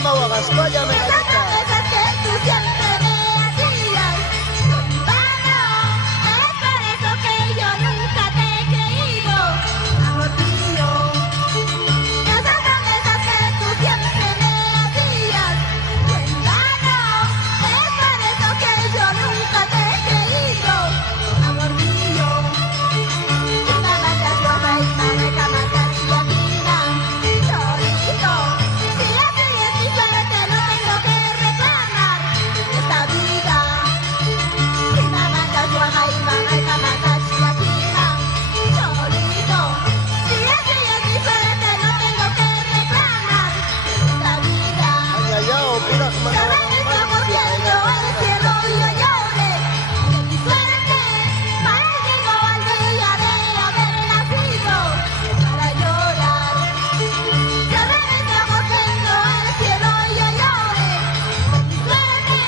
Ama wakas pa, ya me Esas promesas que tú siempre me hacías, son en vano. Es por eso que yo nunca te he creído, amor mío. Esas promesas que tú siempre me hacías, son en vano. Es por eso que yo nunca te he creído, amor mío. Una mancha suave y maneja mancha chiatina, solito. Si así es mi suerte, no tengo que reclamar esta vida. Una mancha suave y maneja mancha chiatina, solito. Si así es mi suerte, no tengo que reclamar esta vida. Anyayao, pirak Yo manawa me estoy viendo al cielo y yo lloré de mi suerte. Maldigo al día de haber nacido para llorar. Yo me estoy viendo al cielo y yo lloré de mi suerte.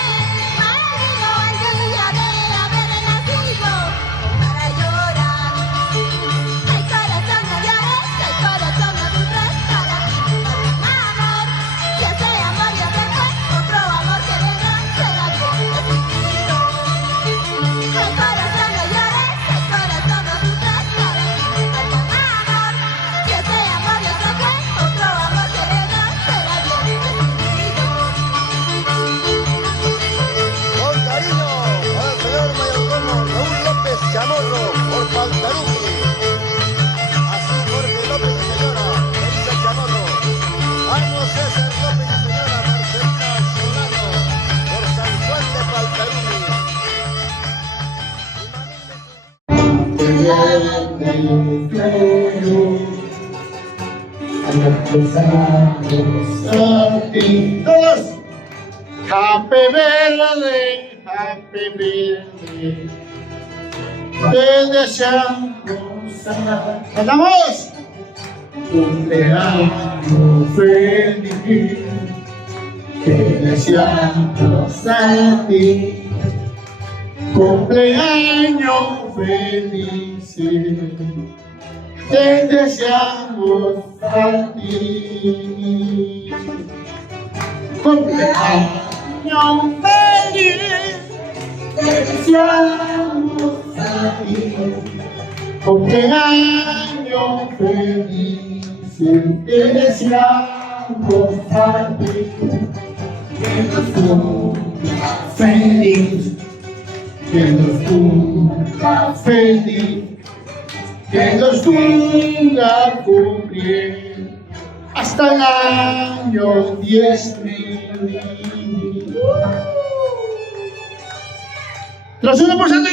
Maldigo al día de haber nacido para llorar. Ay, corazón, no llores, ay, corazón, no sufras para amor. Y ese amor ya se fue, otro amor que vendrá será bien decidido. Ay, corazón, no llores, ay, corazón, no sufras para amor. Y ese amor ya se fue, otro amor que vendrá será bien decidido. Con cariño al señor mayordomo Raúl López Chamorro por Paltaruki. Así Jorge López y señora Elisa Chamorro. Arno César López y señora Marcelina Solano por San Juan de Paltaruki. Todos. Happy birthday, happy birthday. Te deseamos ¡cantamos! Cumpleaños feliz. Te deseamos a ti. Cumpleaños feliz. Te deseamos a ti. Cumpleaños feliz, te deseamos a ti. Cumpleaños feliz, te deseamos a ti. Que nos cumpla feliz, que nos cumpla feliz, que nos cumpla cumplir hasta el año 10.000. ¡Tras una por ciento!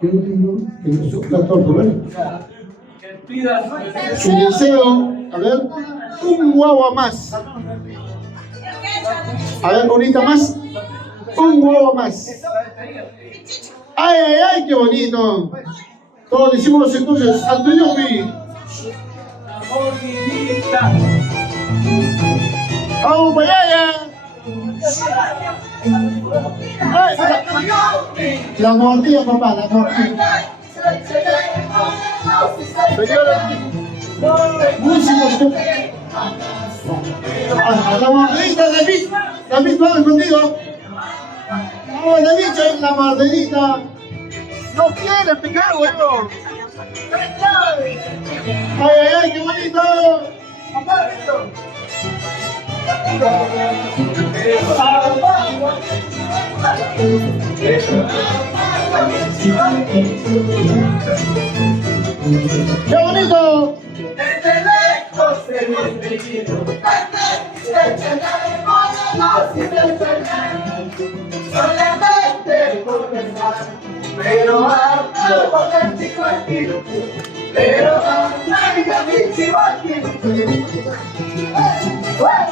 ¿Qué último? Que nos sopla todo, ¿verdad? Su deseo, a ver, un guagua más. A ver, bonita más. Un guagua más. ¡Ay, ay, ay! ¡Qué bonito! Todos decimos entonces, Santo Yomi. ¡Vamos para allá! La mordida, papá, la mordida. Señora, músicos. La mordidita, David. David, vamos contigo. Vamos, David, la mordidita. No quiere picar, huevo. Ay, ay, ay, qué bonito. ¡Qué bonito! Desde lejos se ve brillo, solamente por pensar, pero harto por el chico aquí, pero harto mi chico aquí. Wow,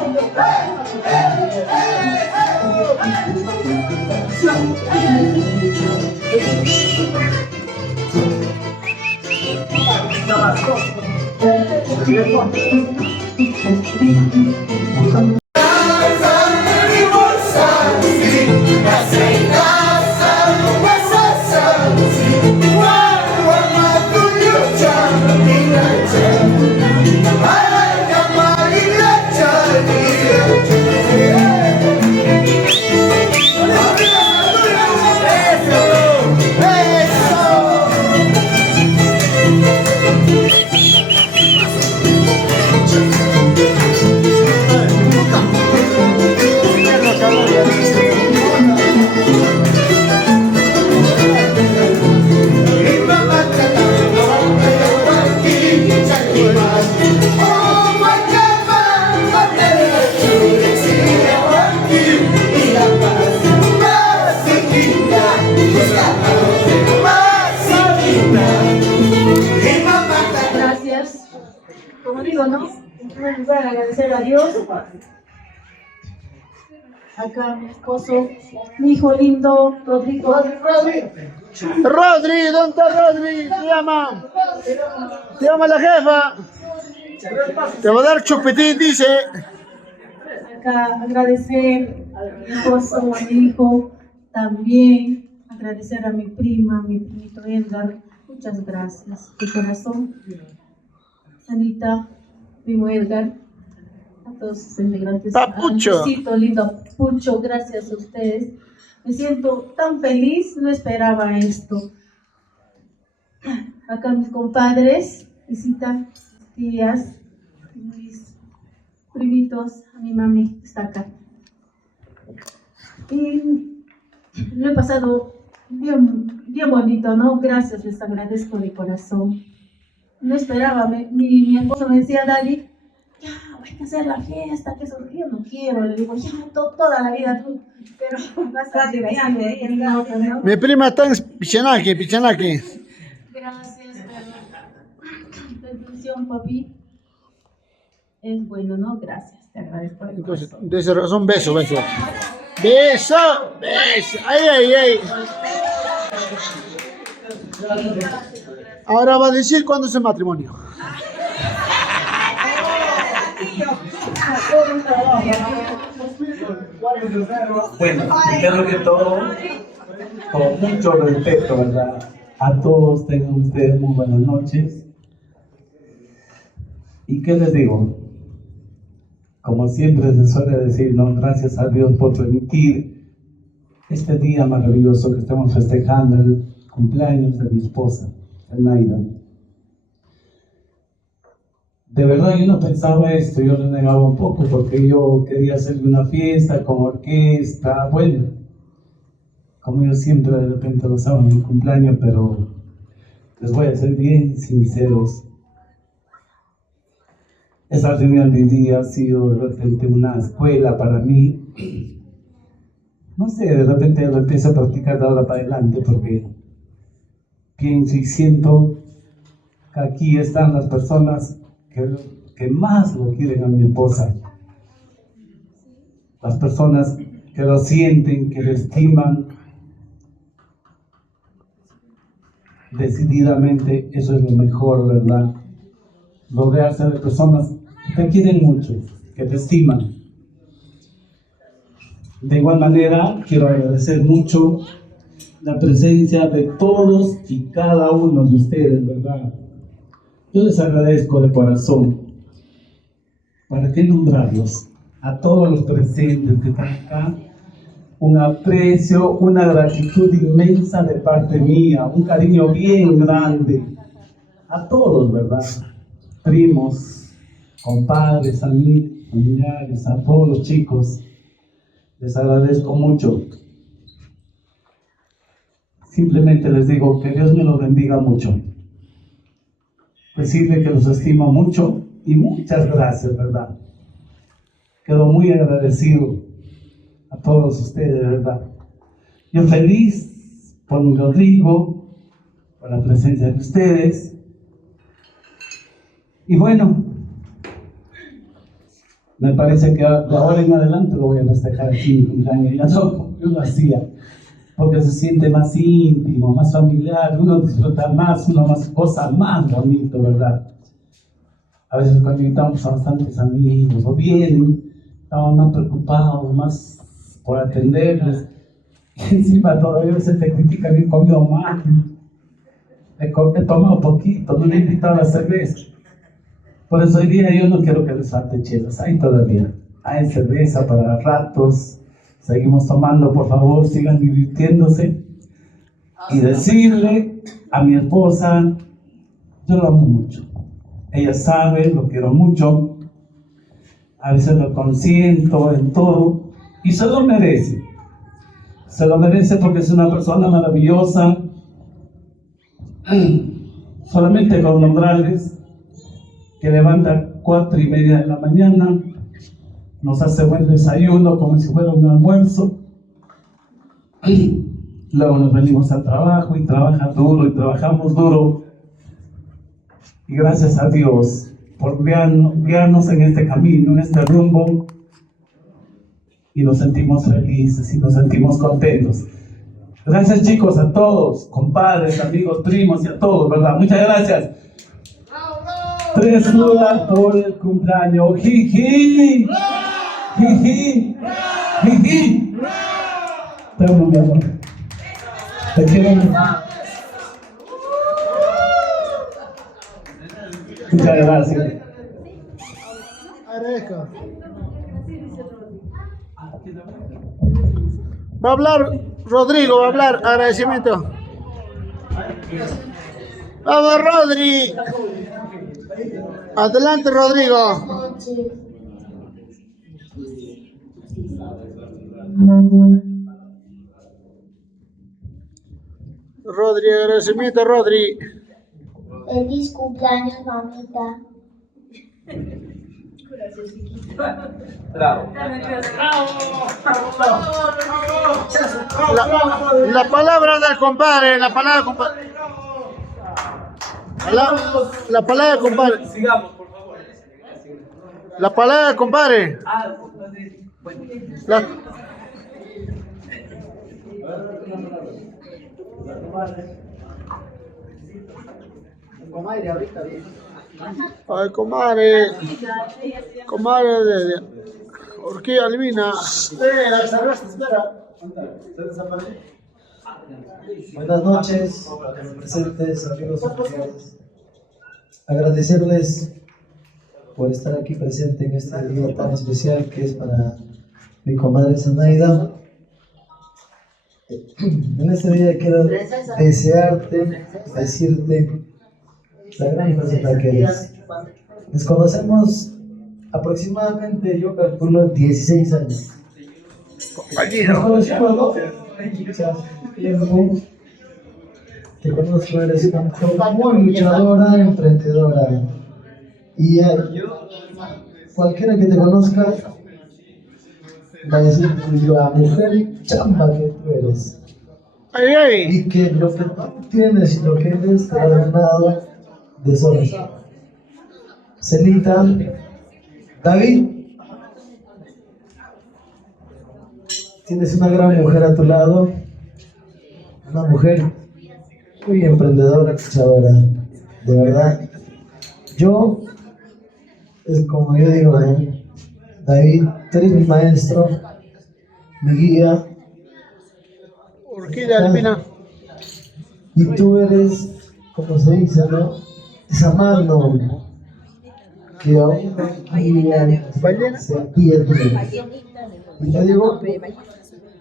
Gracias. Como digo, ¿no? En primer lugar, agradecer a Dios. Acá mi esposo, mi hijo lindo, Rodrigo. Rodri, ¿dónde está Rodri? Te llama. Te llama la jefa. Te va a dar chupetín, dice. Acá agradecer a mi esposo, a mi hijo, también agradecer a mi prima, mi primito Edgar. Muchas gracias, de corazón. Anita, primo Edgar, a todos sus integrantes. Papucho. A Luisito, lindo Pucho, gracias a ustedes. Me siento tan feliz, no esperaba esto. Acá mis compadres, visita, tías, mis primitos, a mi mami está acá. Y lo he pasado bien, bien bonito, ¿no? Gracias, les agradezco de corazón. No esperaba, mi esposo me decía, Dali, ya, hay que hacer la fiesta, que eso, yo no quiero, le digo, ya, toda la vida tú, pero vas a llegar ¿no? Mi prima está en Pichanaki. Gracias, pero tu intención, papi, es bueno, ¿no? Gracias, te agradezco. Entonces, de esa razón, beso. Beso. Ay. Ahora va a decir cuándo es el matrimonio. Bueno, primero que todo, con mucho respeto, ¿verdad? A todos tengan ustedes muy buenas noches. ¿Y qué les digo? Como siempre se suele decir, ¿no? Gracias a Dios por permitir este día maravilloso que estamos festejando, el cumpleaños de mi esposa, Naida. De verdad yo no pensaba esto, yo renegaba un poco porque yo quería hacerle una fiesta con orquesta, bueno, como yo siempre de repente lo hago en mi cumpleaños, pero les voy a ser bien sinceros. Esa reunión de hoy día ha sido de repente una escuela para mí. No sé, de repente lo empiezo a practicar de ahora para adelante porque pienso y siento que aquí están las personas que más lo quieren a mi esposa. Las personas que lo sienten, que lo estiman. Decididamente, eso es lo mejor, ¿verdad? Rodearse de personas que te quieren mucho, que te estiman. De igual manera, quiero agradecer mucho la presencia de todos y cada uno de ustedes, ¿verdad? Yo les agradezco de corazón. ¿Para qué nombrarlos? A todos los presentes que están acá, un aprecio, una gratitud inmensa de parte mía, un cariño bien grande. A todos, ¿verdad? Primos, compadres, amigos, familiares, a todos los chicos. Les agradezco mucho. Simplemente les digo que Dios me los bendiga mucho. Decirle que los estimo mucho y muchas gracias, ¿verdad? Quedo muy agradecido a todos ustedes, ¿verdad? Yo feliz por mi Rodrigo, por la presencia de ustedes. Y bueno, me parece que de ahora en adelante lo voy a festejar aquí en cumpleaños. Ya no como yo lo hacía, porque se siente más íntimo, más familiar, uno disfruta más, uno más cosa más bonito, ¿verdad? A veces cuando invitamos a bastantes amigos o vienen, estamos más preocupados, más por atenderles. Y encima todavía a veces te critican que he comido mal, he tomado poquito, no le he invitado a la cerveza. Por eso hoy día yo no quiero que les falte chelas, hay todavía, hay cerveza para ratos, seguimos tomando, por favor, sigan divirtiéndose. Y decirle a mi esposa, yo lo amo mucho, ella sabe, lo quiero mucho, a veces lo consiento en todo, y se lo merece porque es una persona maravillosa. Solamente con nombrarles, que levanta 4:30 de la mañana, nos hace buen desayuno como si fuera un almuerzo. Luego nos venimos al trabajo y trabaja duro y trabajamos duro. Y gracias a Dios por guiarnos en este camino, en este rumbo. Y nos sentimos felices y nos sentimos contentos. Gracias, chicos, a todos, compadres, amigos, primos y a todos, ¿verdad? Muchas gracias. 3 Lula por el cumpleaños. Jiji. Jiji. Jiji. Te amo, mi amor. Te quiero. Muchas gracias. Agradezco. Va a hablar Rodrigo, va a hablar agradecimiento. Vamos, Rodri. Adelante, Rodrigo. Rodri, agradecimiento, Rodri. Feliz cumpleaños, mamita. La palabra del compadre, la palabra del compadre. La palabra del compadre. Sigamos, por favor. La palabra del compadre. La- Ay, comadre. Comadre de Orquídea Albina. Espera, espera. Buenas noches, presentes, amigos y familiares. Agradecerles por estar aquí presente en este día tan especial que es para mi comadre Zenaida. En este día quiero desearte, decirte la gran persona que eres. Nos conocemos aproximadamente, yo calculo, 16 años. Nos conocimos, ¿no? Te conozco, eres una mujer muy luchadora, emprendedora. Y cualquiera que te conozca va a decir la mujer chamba que tú eres. Ay, ay. Y que lo que tú tienes y lo que eres te ha ganado de sola. Celita, David, tienes una gran mujer a tu lado, una mujer muy emprendedora, luchadora, de verdad. Yo, es como yo digo, ¿no? David, tú eres mi maestro, mi guía, Orquídea Albina. y tú eres, como se dice, ¿no? Esa mano que aún me guía, se pierde. Y te digo,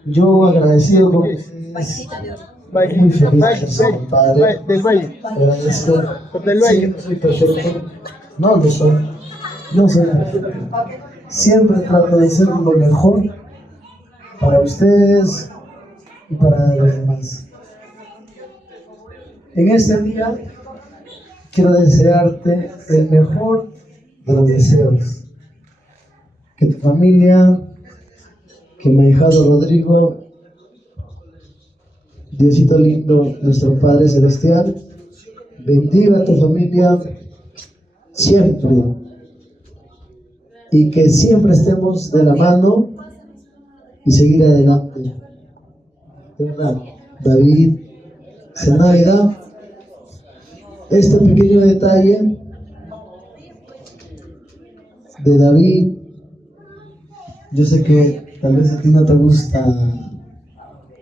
yo agradecido con ustedes, muy feliz de ser su compadre. Del Valle. Agradezco. Del Valle. Siempre soy perfecto. No lo soy. No soy perfecto. Siempre trato de ser lo mejor para ustedes y para los demás. En este día quiero desearte el mejor de los deseos. Que tu familia, que mi ahijado Rodrigo, Diosito lindo, nuestro Padre Celestial, bendiga a tu familia siempre y que siempre estemos de la mano y seguir adelante. De verdad, David, Zenaida, este pequeño detalle de David, yo sé que tal vez a ti no te gusta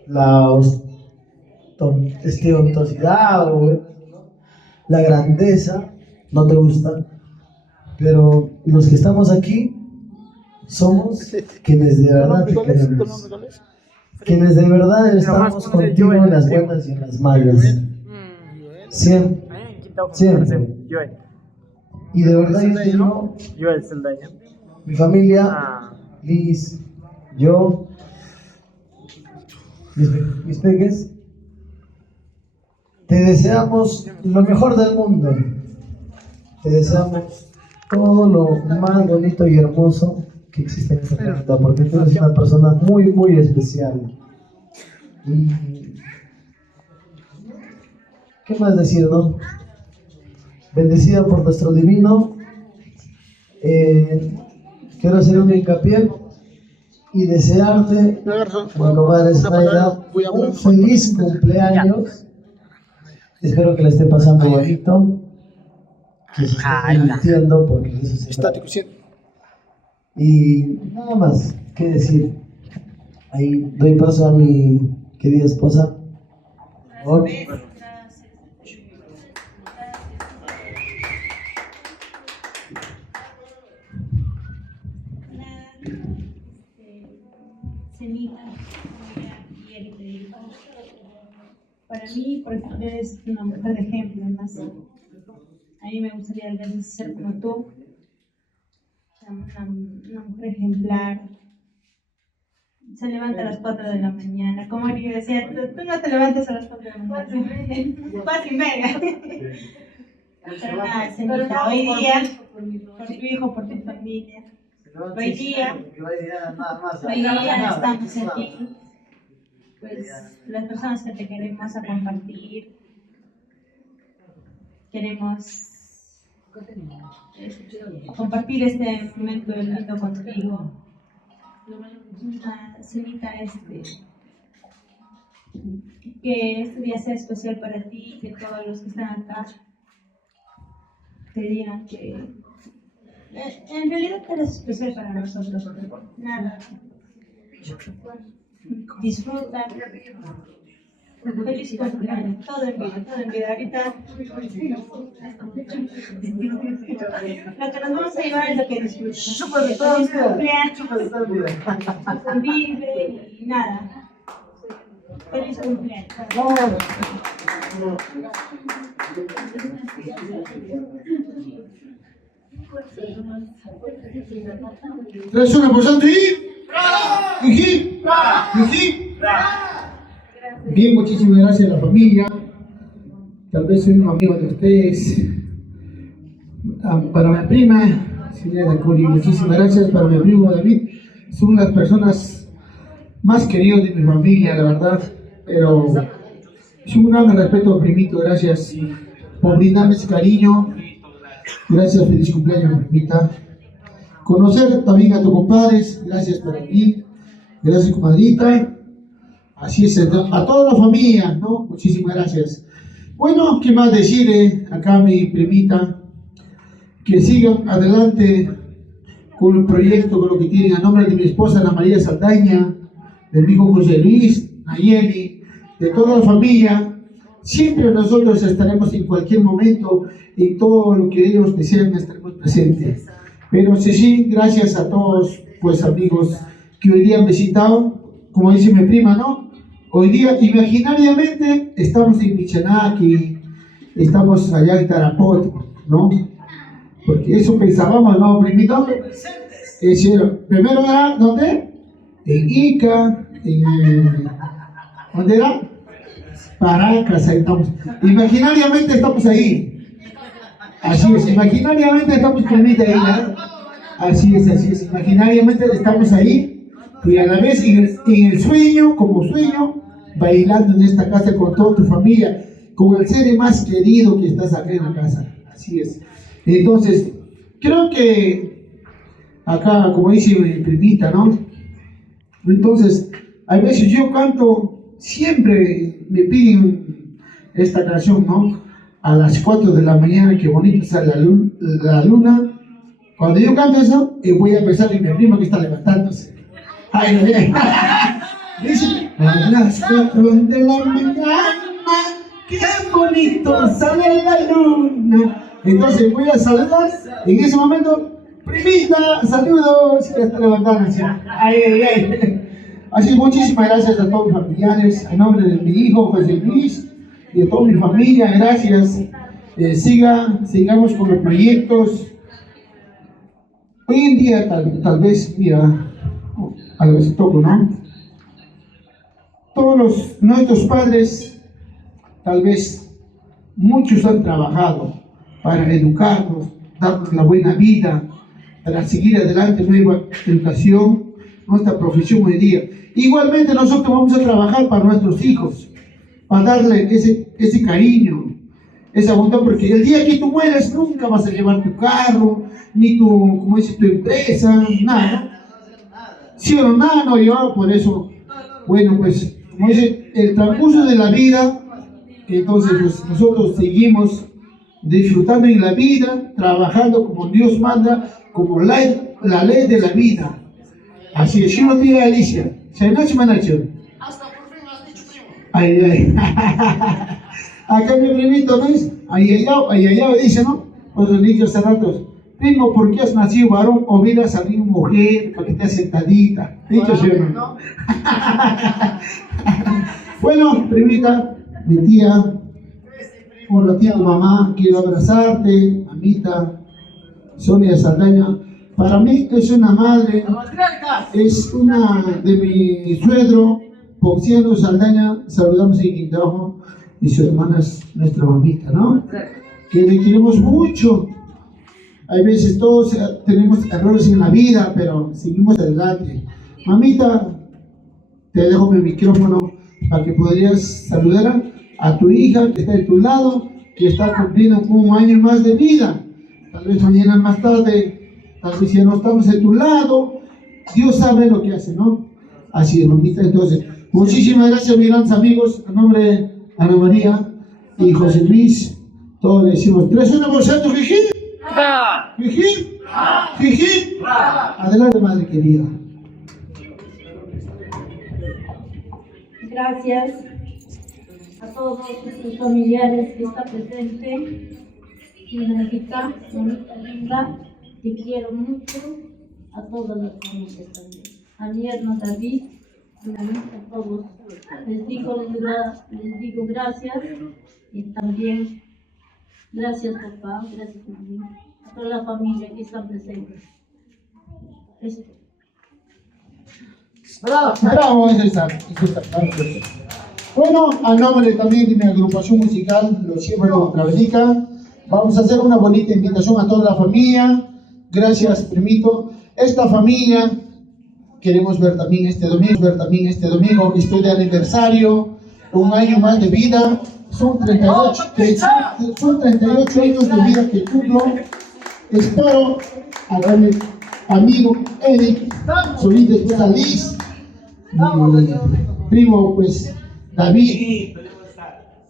la ostentosidad o la grandeza, no te gusta, pero los que estamos aquí somos quienes de verdad te queremos, quienes de verdad estamos contigo en las buenas y en las malas, siempre, siempre. Y de verdad yo digo, mi familia, Liz, yo, mis peques, te deseamos lo mejor del mundo. Te deseamos todo lo más bonito y hermoso que existe en este planeta, porque tú eres una persona muy, muy especial. Y ¿qué más decir, no? Bendecida por nuestro divino. Quiero hacer un hincapié y desearte, mi comadre Snaida, un feliz cumpleaños. Espero que la esté pasando bonito, que se esté divirtiendo, porque de eso se trata. Y nada más que decir. Ahí doy paso a mi querida esposa. Por favor. Cenita, y Eri te digo, para mí, por ejemplo, eres una mujer de ejemplo, más. A mí me gustaría a veces ser como tú, una mujer ejemplar. Se levanta a las 4 de la mañana, como Eri decía, tú no te levantas a las 4 de la mañana, 4:30. Pero nada, Cenita, hoy día, por tu hijo, por tu familia. Hoy día estamos aquí, pues las personas que te queremos a compartir, queremos compartir este momento lindo contigo. Cenita, que este día sea especial para ti, que todos los que están acá te digan que en realidad eres especial para nosotros. Nada. Disfruta. Feliz cumpleaños. Todo en vida. Ahorita lo que nos vamos a llevar es lo que disfrutas. Feliz cumpleaños. Vive y nada. Feliz cumpleaños. Tres, una por Santo y bien, muchísimas gracias a la familia. Tal vez soy un amigo de ustedes. Para mi prima, señora Curi, muchísimas gracias. Para mi primo David, son las personas más queridas de mi familia, la verdad. Pero es un gran respeto, primito. Gracias por brindarme ese cariño. Gracias, feliz cumpleaños, primita. Conocer también a tus compadres, gracias por venir. Gracias, comadrita. Así es, a toda la familia, ¿no? Muchísimas gracias. Bueno, ¿qué más decir? Acá mi primita, que sigan adelante con el proyecto, con lo que tienen a nombre de mi esposa Ana María Saldaña, de mi hijo José Luis, Nayeli, de toda la familia. Siempre nosotros estaremos en cualquier momento, en todo lo que ellos desean, estaremos presentes. Pero sí, gracias a todos, pues amigos, que hoy día han visitado, como dice mi prima, ¿no? Hoy día, imaginariamente, estamos en Michanaki, estamos allá en Tarapot, ¿no? Porque eso pensábamos, ¿no, primito? Primero era, ¿dónde? En Ica, ¿dónde era? Paracas, ahí estamos. Imaginariamente estamos ahí. Así es, imaginariamente estamos con ahí, ¿no? Así es, imaginariamente estamos ahí y a la vez en el sueño, como sueño, bailando en esta casa con toda tu familia, con el ser más querido que estás acá en la casa. Así es. Entonces, creo que acá, como dice mi primita, ¿no? Entonces, a veces yo canto, siempre me piden esta canción, ¿no? A las 4 de la mañana, qué bonita sale la luna. Cuando yo canto eso, voy a pensar en mi prima que está levantándose. Ay, dice, a las 4 de la mañana, qué bonito sale la luna. Entonces voy a saludar en ese momento, primita, saludos, que está levantándose. Así que muchísimas gracias a todos mis familiares, en nombre de mi hijo José Luis y de toda mi familia, gracias. Sigamos con los proyectos. Hoy en día tal vez, mira, a lo que se toco, ¿no? Todos nuestros padres, tal vez muchos han trabajado para educarnos, darnos la buena vida, para seguir adelante, nueva educación, nuestra profesión hoy día. Igualmente nosotros vamos a trabajar para nuestros hijos, para darle ese cariño, esa bondad, porque el día que tú mueres nunca vas a llevar tu carro, ni tu, como dice, tu empresa, nada. Sí o no, nada no llevaba, por eso, bueno, pues, como dice, el transcurso de la vida, entonces pues nosotros seguimos disfrutando en la vida, trabajando como Dios manda, como la ley de la vida. Así es, yo no te digo Alicia, ¿se Nacho Manacho? Hasta por fin has dicho primo. Ay, ay. Acá mi primito, ¿ves? Ay, dice, ¿no? Pues lo he dicho hace rato, primo, ¿por qué has nacido varón o vida salido mujer para que estés sentadita? Dicho, ¿sí o no? Bueno, primita, mi tía, un ratito mamá, quiero abrazarte, mamita, Sonia Saldaña. Para mí es una madre, es una de mi suegro, Ponciano Saldaña, saludamos en Quintajo, y su hermana es nuestra mamita, ¿no? Que le queremos mucho. Hay veces todos tenemos errores en la vida, pero seguimos adelante. Mamita, te dejo mi micrófono para que podrías saludar a tu hija que está de tu lado, que está cumpliendo un año más de vida. Tal vez mañana más tarde, tal vez ya no estamos de tu lado, Dios sabe lo que hace, ¿no? Así es, mamita. Entonces, muchísimas gracias, mis grandes amigos, a nombre de Ana María y José Luis, todos le decimos 3-1%, Jiji. Jiji. Jiji. Adelante, madre querida. Gracias a todos sus familiares que están presentes. Mi mamita linda, te quiero mucho, a todas las familias también. A mi hermano David, a todos. Les digo gracias y también gracias papá, gracias mamá, a toda la familia que está presente. Bravo, es esa. Bueno, a nombre también de mi agrupación musical, Los Siembros de Contravenica, vamos a hacer una bonita invitación a toda la familia. Gracias, primito. Esta familia queremos ver también este domingo, estoy de aniversario, un año más de vida. Son 38 años de vida que cumplo. Espero a mi amigo Eric, solita esposa Liz, mi primo pues David,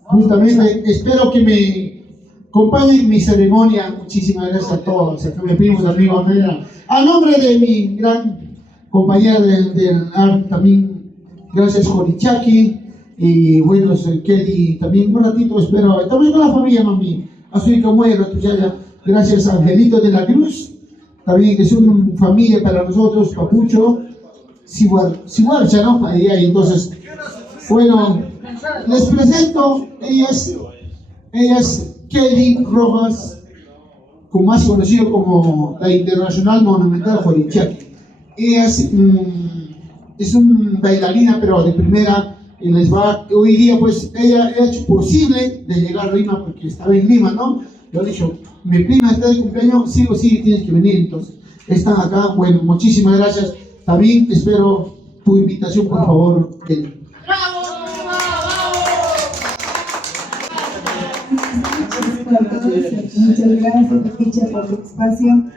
justamente espero que me acompañen en mi ceremonia. Muchísimas gracias a todos, a mi primo, amigo Amera. A nombre de mi gran compañera del arte también, gracias Jorichaki, y bueno, Kelly también, un ratito espero, estamos con la familia, mami, así como ella, gracias a Angelito de la Cruz, también que es una familia para nosotros, Papucho, Siguarcha, ¿no? Ahí, entonces, bueno, les presento, ella es Kelly Rojas, más conocido como la Internacional Monumental Jorichaki. Ella es una bailarina, pero de primera, y les va, hoy día pues ella ha hecho posible de llegar a Lima porque estaba en Lima, ¿no? Yo he dicho, mi prima está de cumpleaños, sí o sí tienes que venir, entonces están acá. Bueno, muchísimas gracias. También espero tu invitación, por favor, Kelly. Muchas gracias, Picha, por el espacio.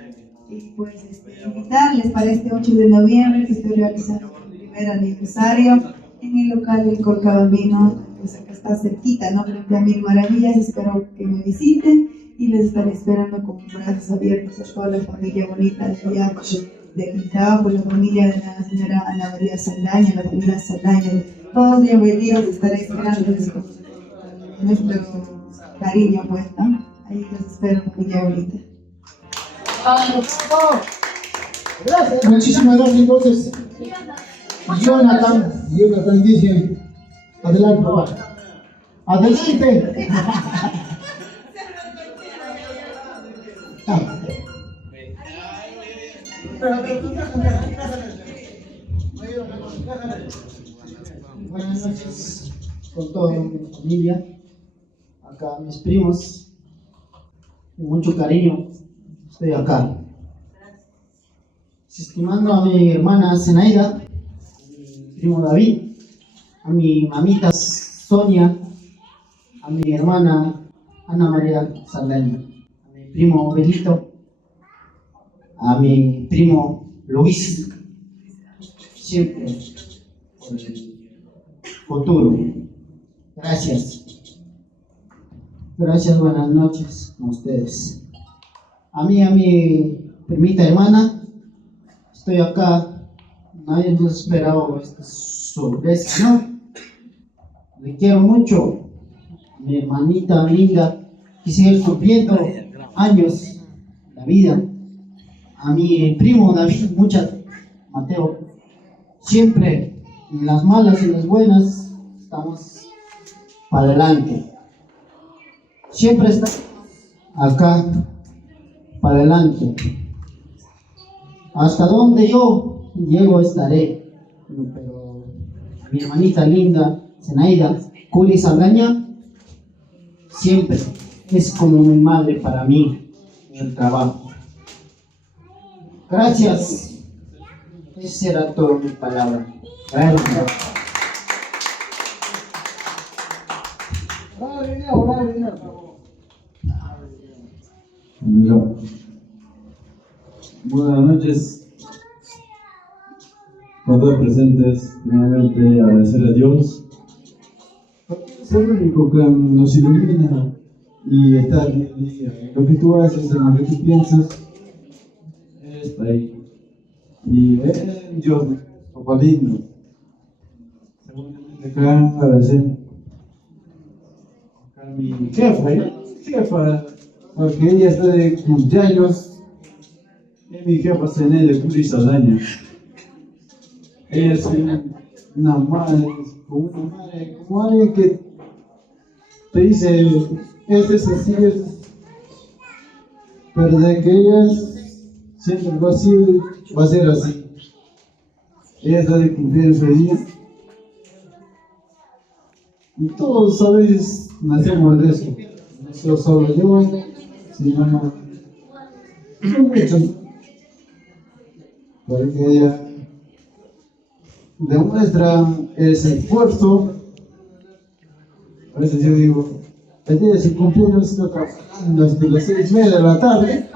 Y pues invitarles para este 8 de noviembre que estoy realizando mi primer aniversario en el local del Colcabambino, pues acá está cerquita, ¿no? Frente a Mil Maravillas. Espero que me visiten y les estaré esperando con brazos abiertos a toda la familia bonita de allá de Quintao, pues la familia de la señora Ana María Saldaña, la familia Saldaña, todos bienvenidos, estaré esperando con nuestro cariño, pues, ¿no? Ahí los espero, familia bonita. Gracias. Muchísimas gracias. Entonces, Jonathan dice, adelante, papá. Adelante. Buenas noches con toda mi familia, acá mis primos, con mucho cariño. estoy acá. Estimando a mi hermana Zenaida, a mi primo David, a mi mamita Sonia, a mi hermana Ana María Saldaña, a mi primo Benito, a mi primo Luis, siempre por el futuro. Gracias. Gracias, buenas noches a ustedes. A mi primita hermana, estoy acá. Nadie nos esperaba esta sorpresa, ¿no? Le quiero mucho, mi hermanita linda, que sigue cumpliendo años la vida. A mi primo David, Mateo, siempre en las malas y las buenas estamos para adelante. Siempre estamos acá para adelante. Hasta donde yo llego estaré. Pero mi hermanita linda, Zenaida Culi Saldaña, siempre es como mi madre para mí en el trabajo. Gracias. Esa era toda mi palabra. Gracias. Buenas noches a todos presentes. Nuevamente agradecer a Dios. Es el único que nos ilumina y está aquí el día. Lo que tú haces, en lo que tú piensas, está ahí. Y Dios, papá lindo. Seguramente acá agradecer a mi jefa, porque ella está de cumpleaños. Es mi jefa Zenaida Culi Saldaña. Ella es una madre, como alguien que te dice, este es así, pero de que ella siempre va a ser así. Ella está de cumpleaños hoy día. Y todos a veces nacemos de eso. No solo yo, sino son muchos. Porque ella demuestra ese esfuerzo. A veces yo digo, el día de su cumpleaños estoy trabajando hasta las 6:30 de la tarde.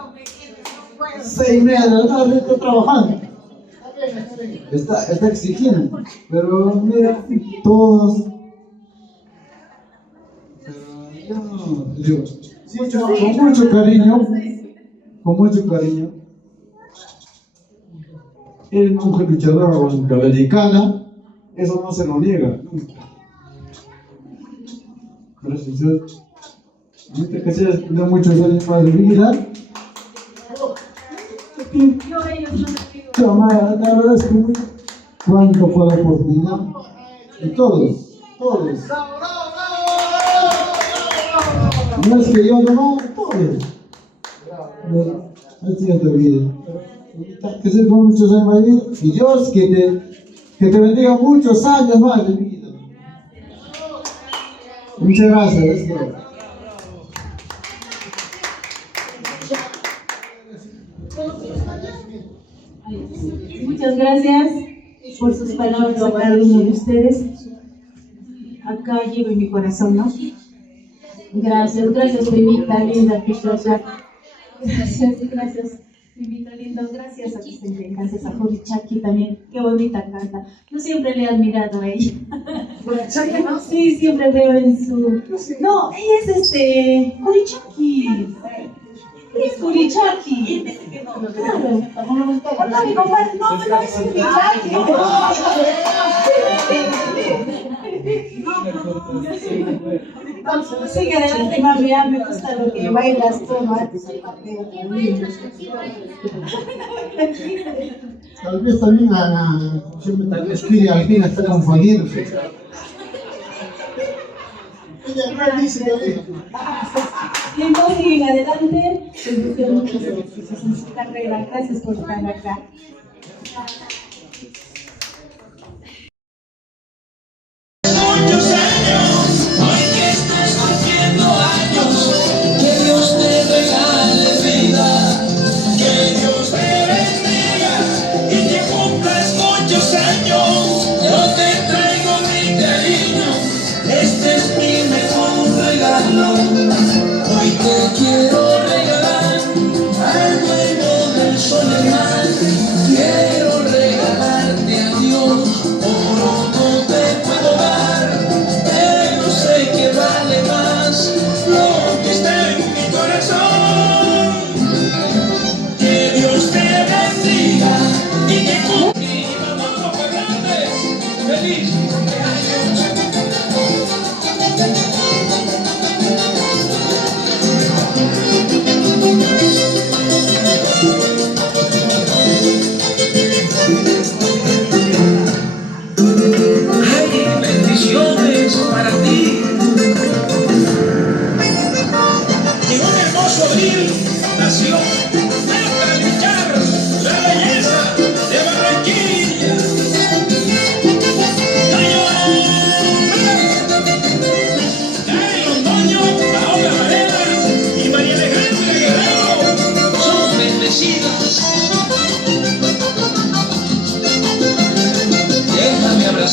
6:30 de la tarde estoy trabajando. Está exigiendo, pero mira, todos. Pero yo digo, con mucho cariño. Es una mujer luchadora americana, eso no se lo niega nunca. Gracias a Dios. Ahorita que seas de muchos años más de vida. Te agradezco mucho cuando fue la oportunidad. Y todos. No es que yo no, todos. Así es la vida. Que se por muchos años más de vida. Y Dios que te bendiga muchos años más de vida. Muchas gracias. Muchas gracias por sus palabras a cada uno de ustedes. Acá llevo en mi corazón, ¿no? Gracias, primita linda, preciosa. Gracias, primita linda. Gracias a usted, gracias a Jori Chaki también. Qué bonita canta. Yo siempre le he admirado a ella. Sí, siempre veo en su. No, ella es Jori Chaki. Es Jori Chaki. Claro. Hola, mi compadre. No es Jori Chaki. Sigue adelante, mami, ya me gusta lo que bailas tú, ¿no? Tal vez también tal vez Kiri Alpina está confundiéndose. Ella no dice también. Y entonces siguen adelante, les deseo muchos éxitos en su carrera. Gracias por estar acá. Muchos años, hoy que estés cumpliendo años, que Dios te regale vida.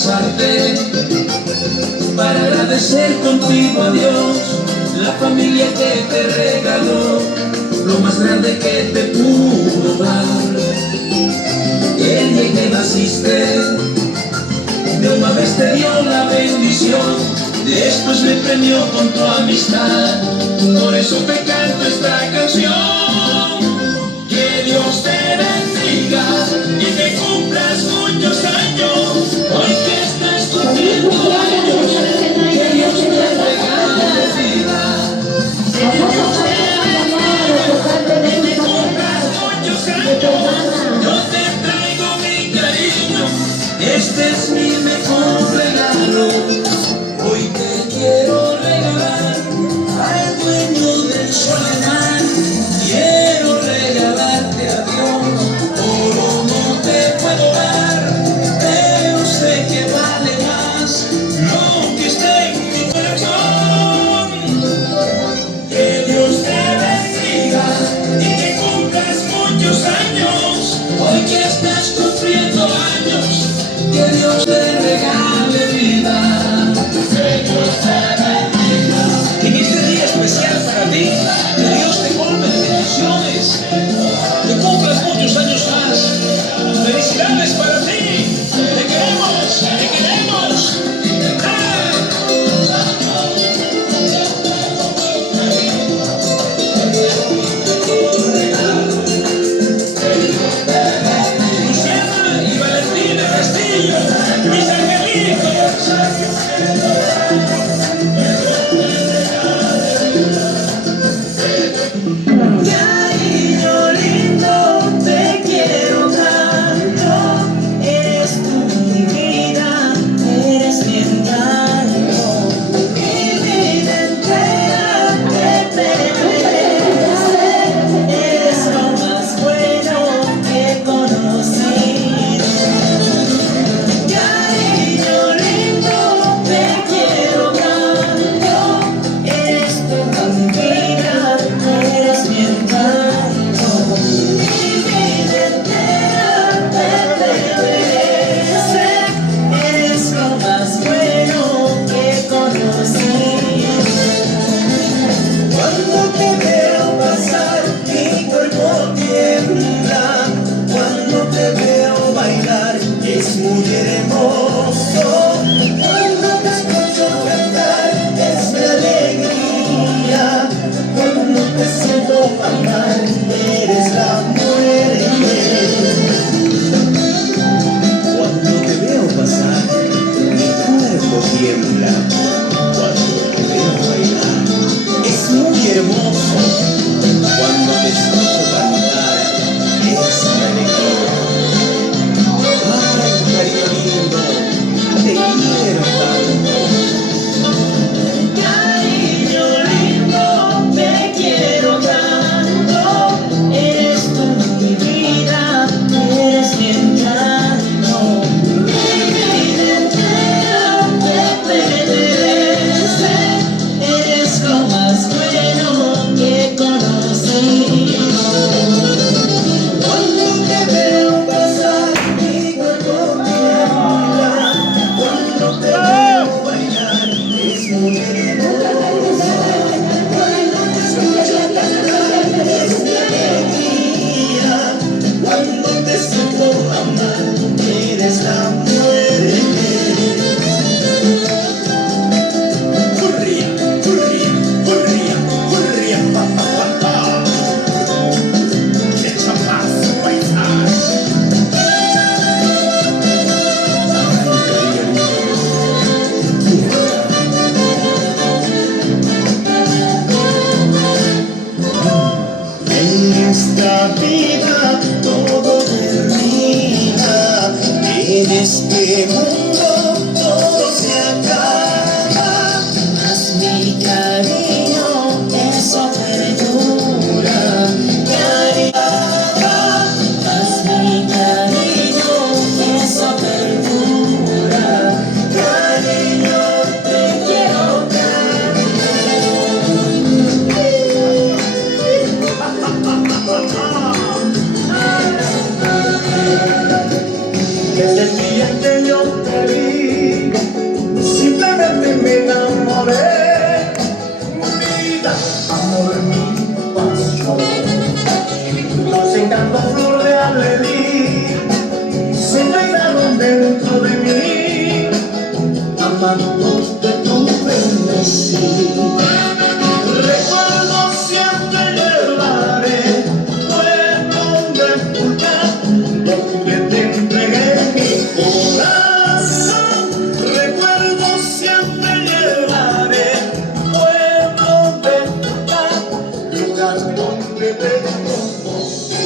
abrazarte, para agradecer contigo a Dios la familia que te regaló, lo más grande que te pudo dar. El día que naciste, de una vez te dio la bendición, después me premió con tu amistad, por eso te canto esta canción. Que Dios te bendiga y que cumplas muchos años, hoy que estás cumpliendo años, que Dios te regale vida. Que Dios te bendiga y que cumplas muchos años, yo te traigo mi cariño, este es mi mejor regalo. Hoy te quiero regalar al dueño del sol y mar, quiero regalarte a Dios, oro no te puedo dar, pero sé que vale más lo que está en mi corazón. Que Dios te bendiga y que cumplas muchos años, hoy que estás cumpliendo años, que Dios te regale vida. Que Dios te bendiga. En este día especial para ti, que Dios te colme de bendiciones, que cumplas muchos años más. Felicidades para ti. Te queremos, te queremos. Luciana y Valentina Castillo, mis angelitos. Cariño lindo, te quiero tanto, eres tú mi vida, eres mi encanto, mi vida entera te pertenece, eres lo más bueno que he conocido. Cariño lindo, te quiero tanto, eres tú mi vida, eres mi encanto, mi vida entera te pertenece, eres lo más bueno que he conocido. Cuando te veo pasar, mi cuerpo tiembla, cuando te veo bailar, es muy hermoso, cuando te escucho cantar, es mi alegría, cuando te siento amar, eres la muerte. Cuando te veo pasar, mi cuerpo tiembla, cuando te veo bailar, es muy hermoso, cuando te escucho cantar, es mi alegría. Ay, cariño lindo, te quiero tanto. Cariño lindo, te quiero tanto, eres tú mi vida, eres mi encanto, mi vida entera te pertenece, eres lo más bueno que he conocido. Cuando te veo pasar, mi cuerpo tiembla, cuando te veo bailar, es muy hermoso, cuando te escucho cantar, es mi alegría, cuando te siento amar, eres la muerte. Hurria, hurria, hurria, hurria, pa, pa, pa, pa. Echa paso, paisaje. En esta vida todo termina, en este mundo todo se acaba, mas mi cariño eso perdura. Mas mi cariño eso perdura. Cariño, te quiero tanto. Desde el día que yo te le di, se pegaron dentro de mí, amándote tu bendecir. Recuerdo siempre llevaré fuego de pulgar, donde te entregué mi corazón. Recuerdo siempre llevaré fuego de pulgar, lugar donde te conocí.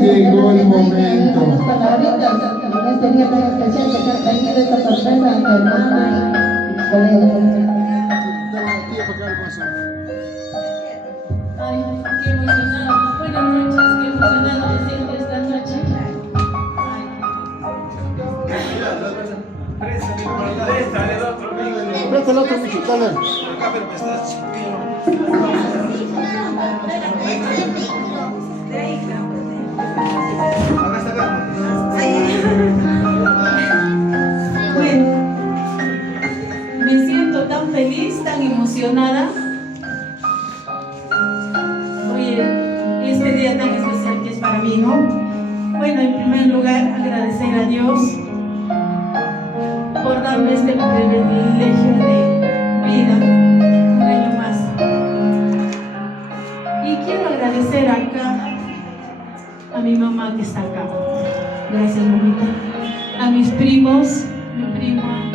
Llegó el momento. Unas palabritas en este día tan especial que te han traído esta sorpresa a tu hermana y mis colegas. Ay, qué emocionado. Buenas noches, qué emocionado me siento esta noche. Préstale el otro, Micho, dale. Acá, pero me estás Bueno, me siento tan feliz, tan emocionada. Oye, este día tan especial que es para mí, ¿no? Bueno, en primer lugar, agradecer a Dios por darme este privilegio mamá que está acá. Gracias, mamita. A mis primos, mi prima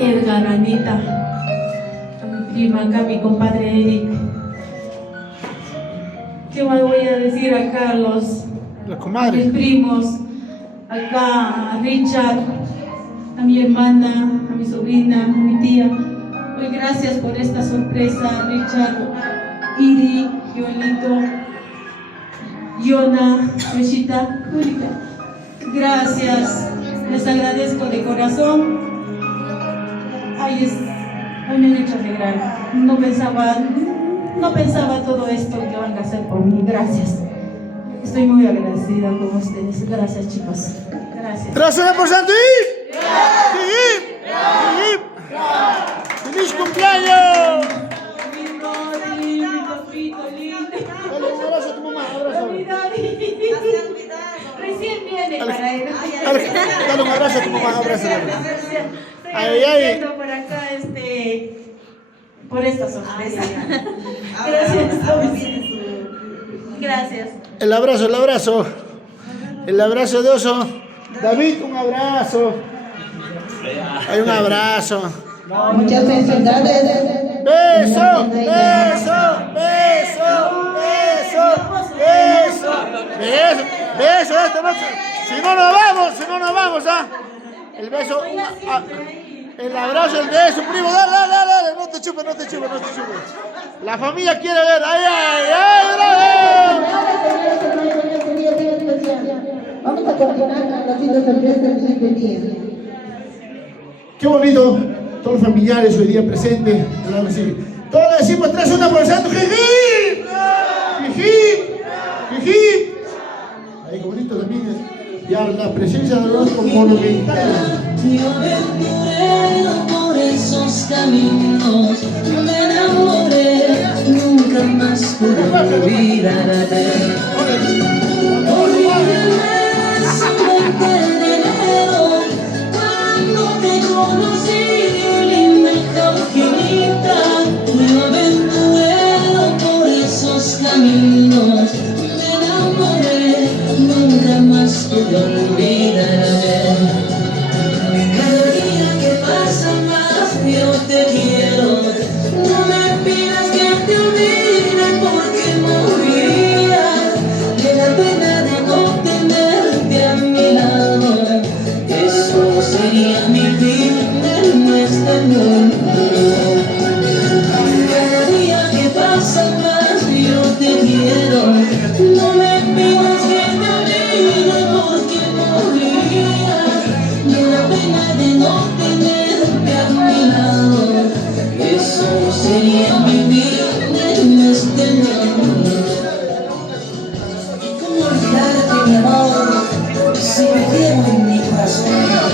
Edgar, Anita, a mi prima acá, mi compadre Eric. ¿Qué más voy a decir acá a los comadres? mis primos? Acá a Richard, a mi hermana, a mi sobrina, a mi tía. Muy gracias por esta sorpresa, Richard, Iri, Joelito, Yona, Reshita, Júlica. Gracias, les agradezco de corazón. Hoy me han hecho alegrar. No pensaba todo esto que van a hacer por mí. Gracias. Estoy muy agradecida con ustedes. Gracias, chicos. Gracias. ¡Gracias por Santo Hip! ¡Hip! ¡Feliz cumpleaños! Mi Rodri, mi papito lindo. Dale un abrazo a tu mamá, abrazo. Recién viene para él. Dale un abrazo a tu mamá, abrazo. Ay, ay. Por acá, por esta sorpresa. Gracias. Gracias. El abrazo, el abrazo. El abrazo de oso. David, un abrazo. Hay un abrazo. Muchas felicidades. Beso, beso, beso, beso, beso, beso, beso esta noche. Si no nos vamos, ¿ah? El beso, el abrazo, el beso, primo, dale, no te chupes. La familia quiere ver, ay, Vamos a continuar con las lindas sorpresas del siguiente día. Qué bonito, todos los familiares hoy día presentes, claro que sí. Todos decimos 3 1 por el santo, ¡jiji! ¡Jiji! Ahí qué bonito también, ya la presencia de los monumental. Yo aventuré por esos caminos, me enamoré, nunca más pude olvidarte. Cuando te conocí, linda cauquinita, yo aventuré por esos caminos, me enamoré, nunca más pude olvidarte. Cada día que pasa más yo te quiero, no me pidas que te olvide porque moriría de la pena de no tenerte a mi lado. Eso sería mi fin en este mundo. Cada día que pasa más yo te quiero, no me pidas que te olvide porque moriría de la pena de no tenerte a mi lado. Eso sería mi vida en este mundo. ¿Y cómo olvidarte, mi amor, si me quedo en mi corazón?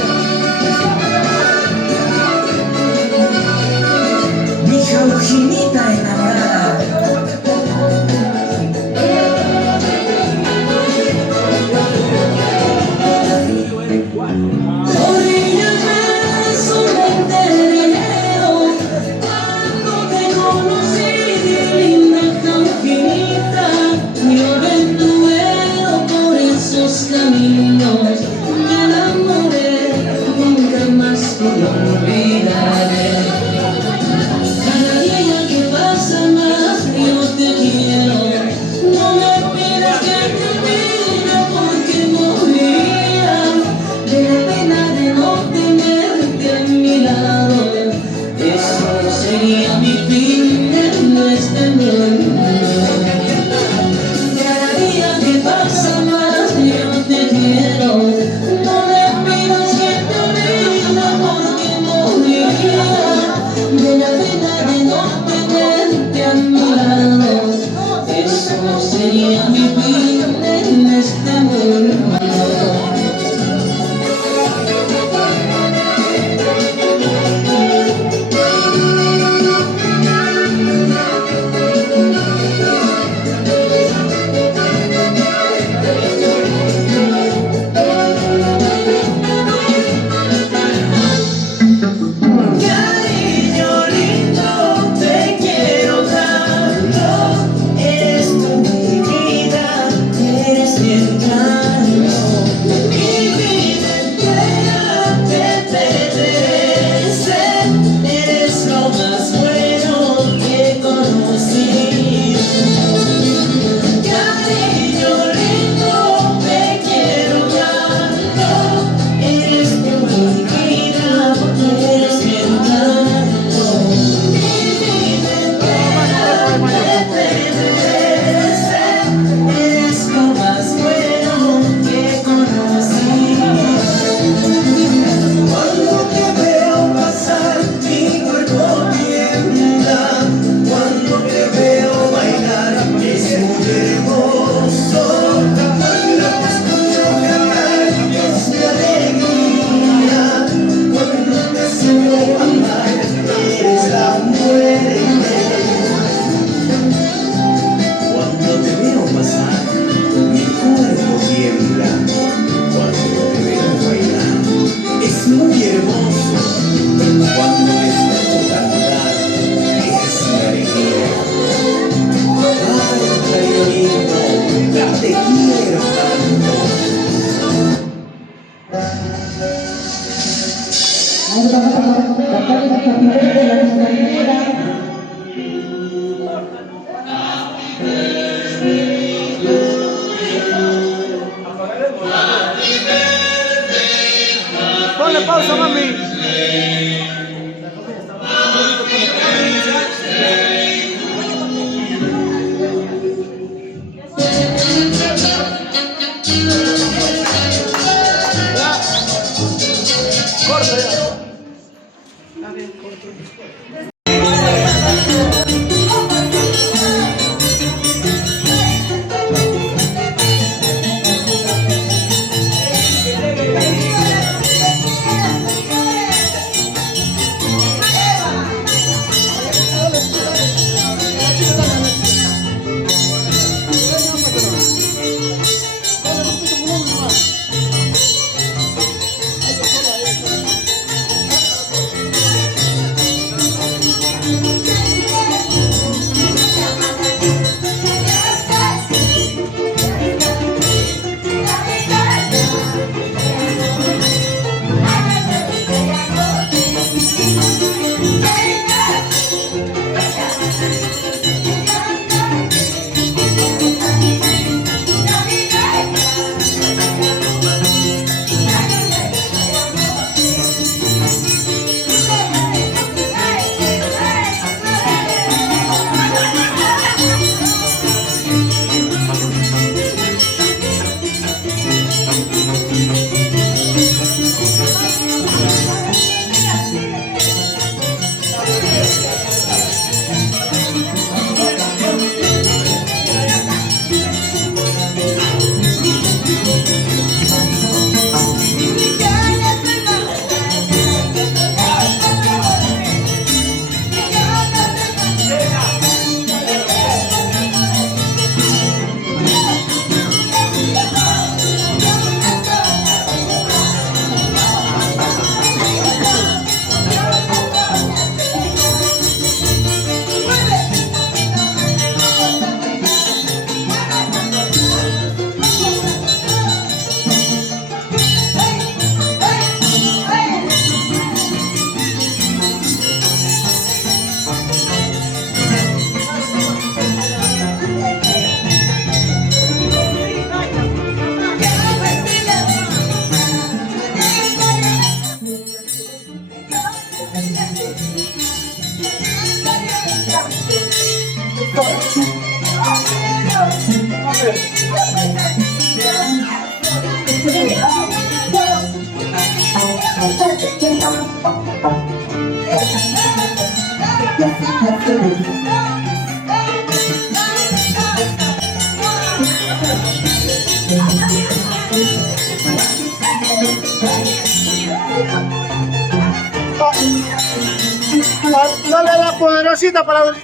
Cantar la capilla de la Santanera. Ponle pausa, mami. Dale la poderosita para la...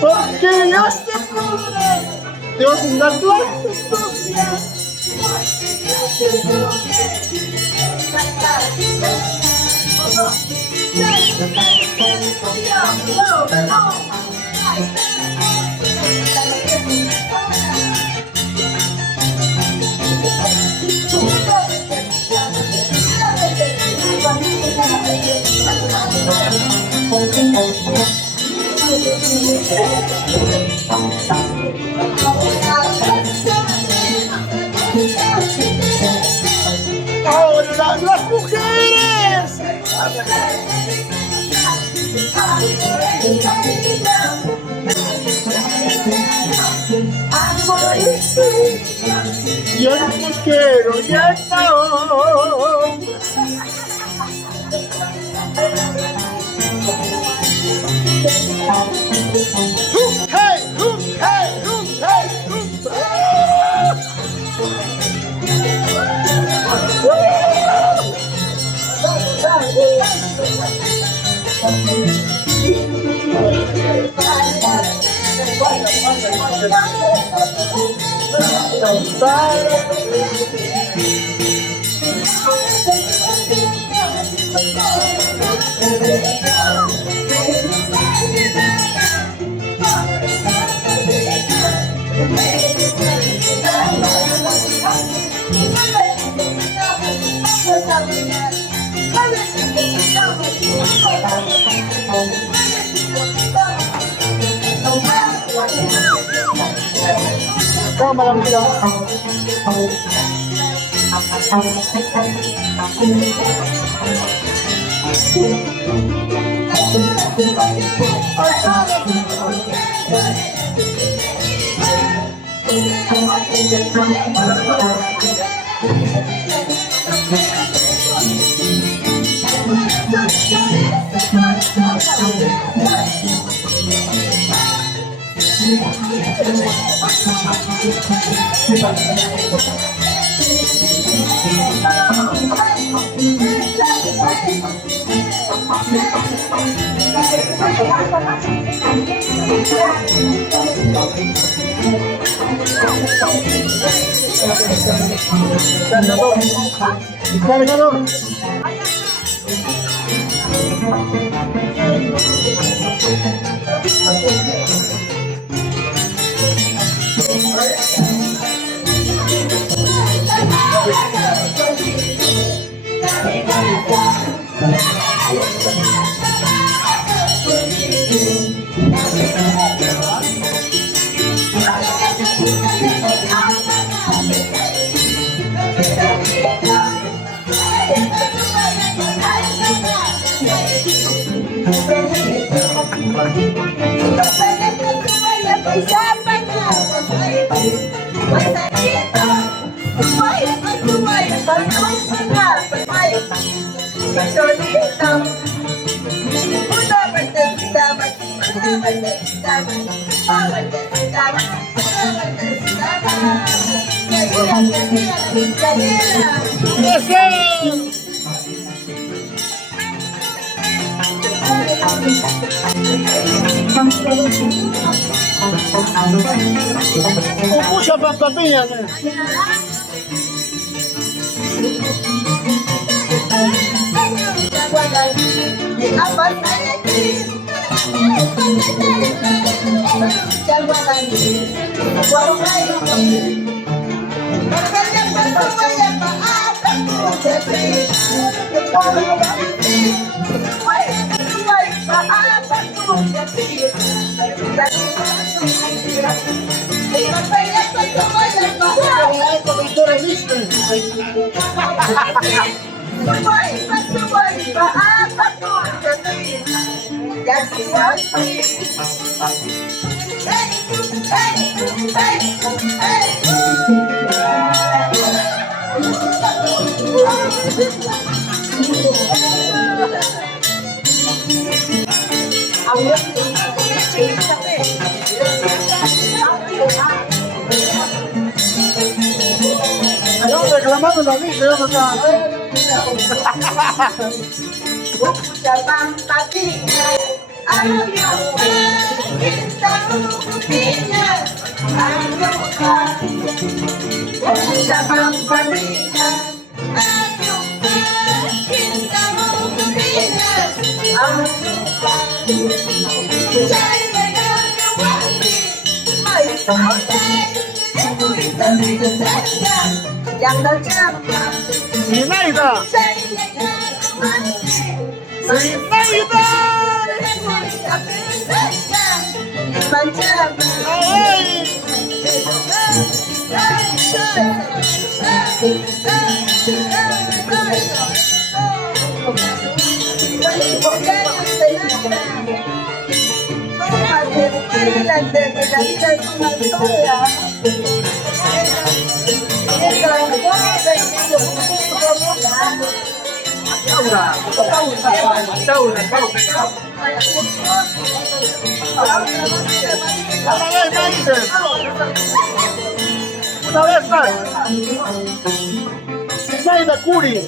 Porque ya se pudre, Dios la clase sucia. Ahora las mujeres. Yo no te quiero, ya no. Cámara, mira. Cargador. Con mucha papilla, ¿no? Estamos reclamando la misa, yo no Zinaida! Una vez más. Zinaida Curi.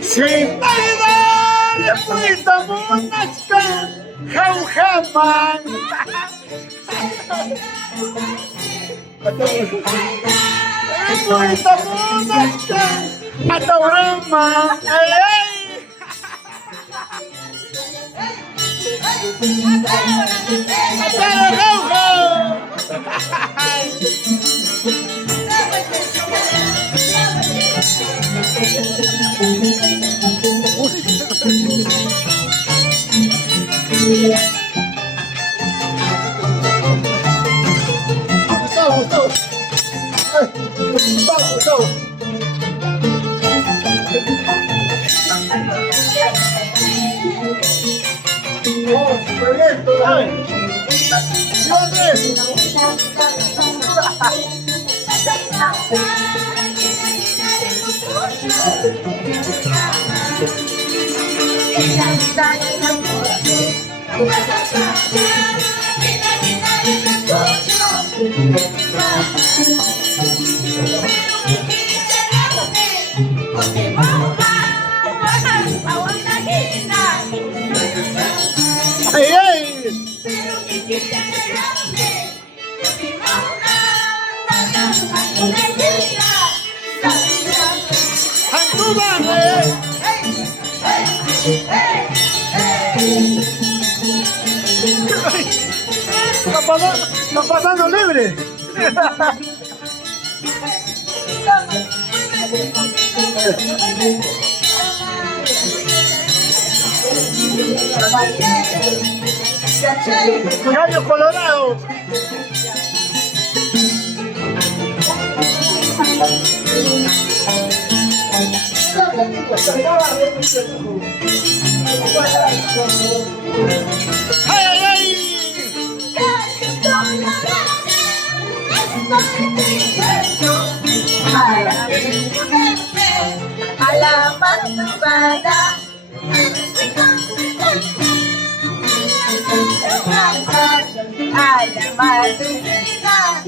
Zinaida Puita Munachka Jaujaman. Puita Munachka Ataurama. Gustavo. Proyecto, Está pasando libre. Gallo Colorado. A la madrugada, a la madrugada.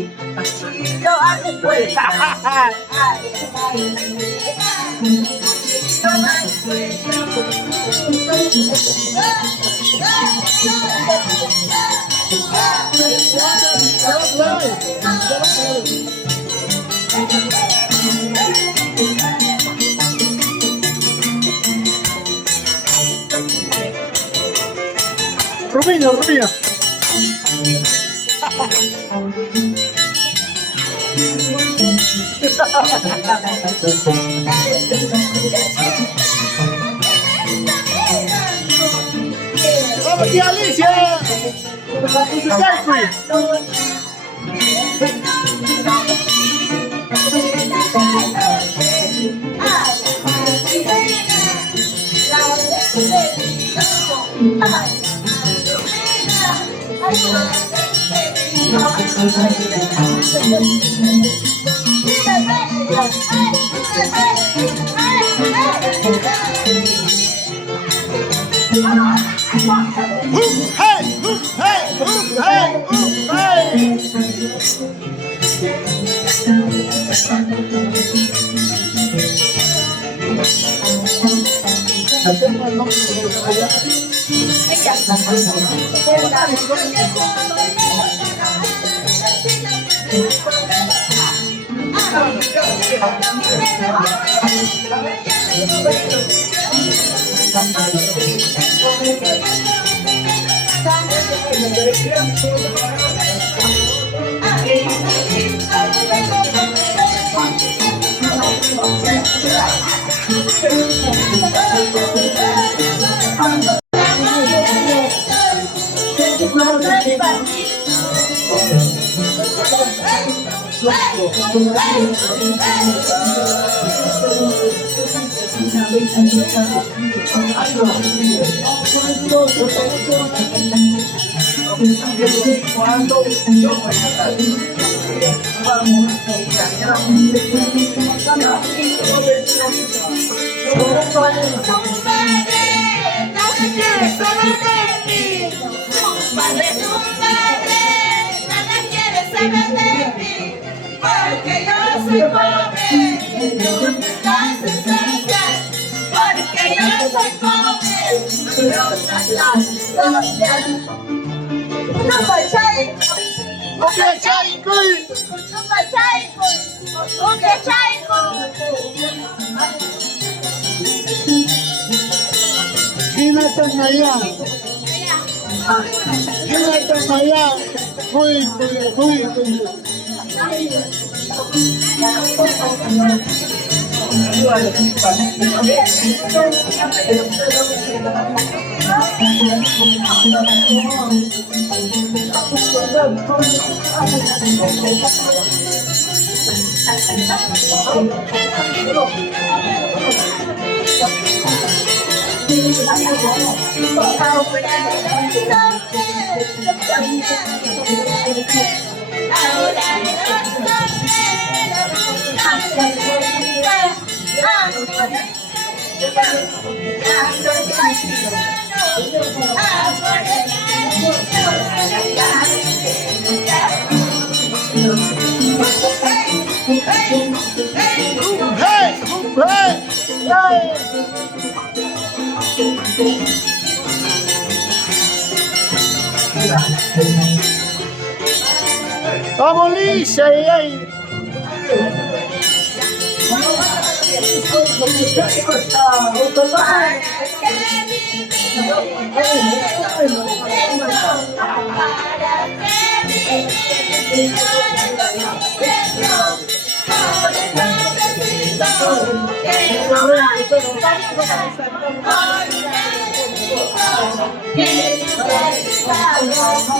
Rubinho, Rubinho. Vamos aqui, Alicia! Porque yo soy pobre, no me das esencial. Porque yo soy pobre, no das la social. No pachai, no pachai, no pachai, no pachai. Jonathan Maya. Jonathan Maya. Muy. Vamos, Licia, aí.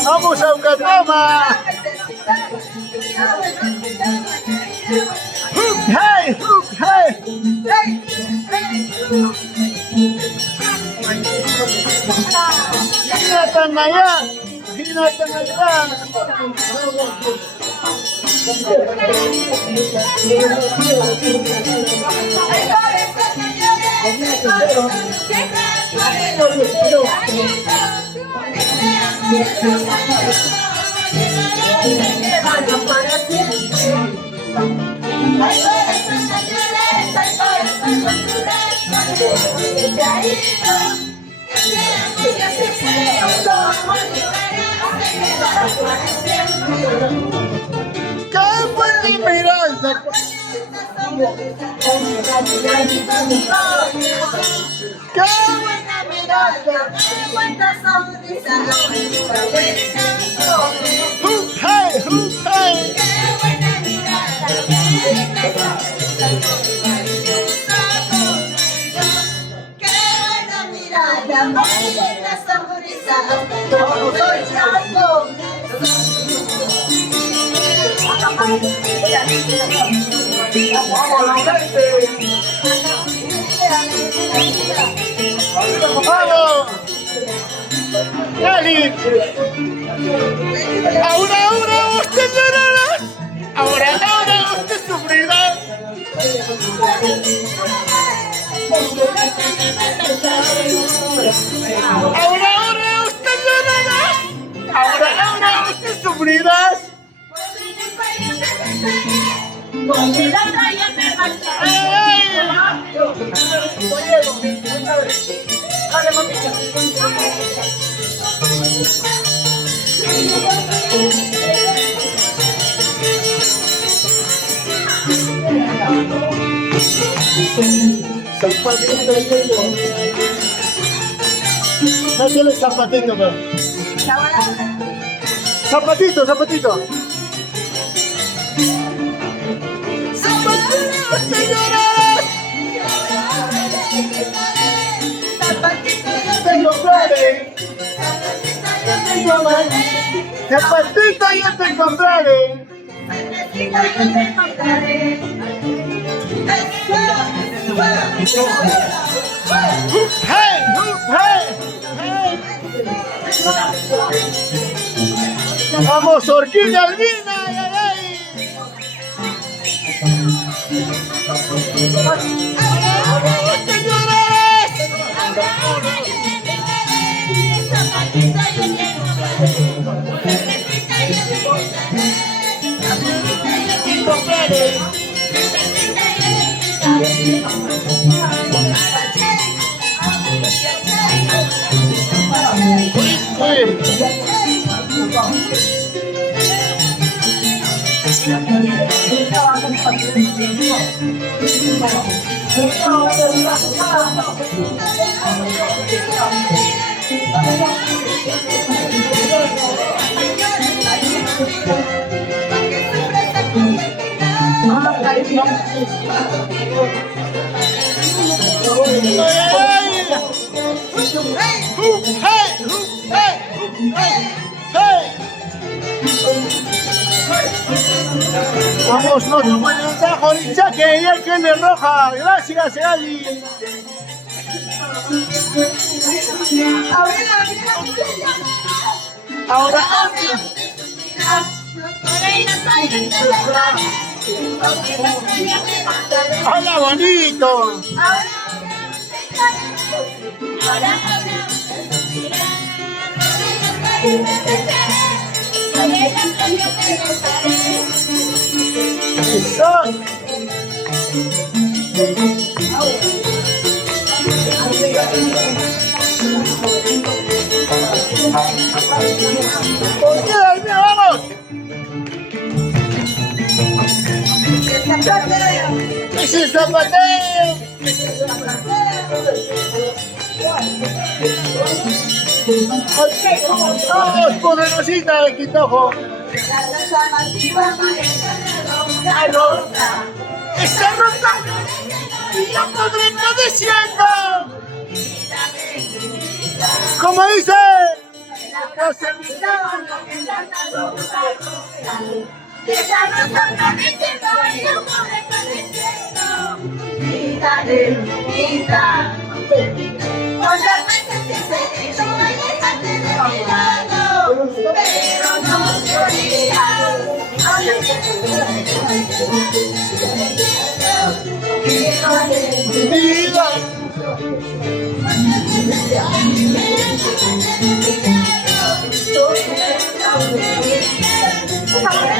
Vamos ao Catama! Hey! Jonathan Maya! Para ¡Qué buena mirada! ¡Qué buena mirada! ¡Hey, hey! ¡Vamos! ¡Dale! Ahora usted llorará. Ahora usted sufrirá. Ahora usted llorará. Ahora usted sufrirá. Con mi lata ya me marcharé. No tiene zapatito, pero. Zapatito. Zapatito llorarás. Zapatito yo te encontraré. Zapatito yo te encontraré. Hey, hey, hey. Vamos, Orquídea Albina. Vamos, no te puedes estar con el chaque y el que le roja. Gracias, Gali. Ahora. ¡Hola, bonito! ¡Vamos! ¡Es el zapateo! ¡Vamos, poderosita de Quitojo! ¡Esa rosa! ¡Y yo podré padeciendo! ¿Cómo dice? No se esa rosa padeciendo, yo podré padeciendo. Quítale, otras veces te he hecho alejarte de mi lado, pero no te olvidas. Ahora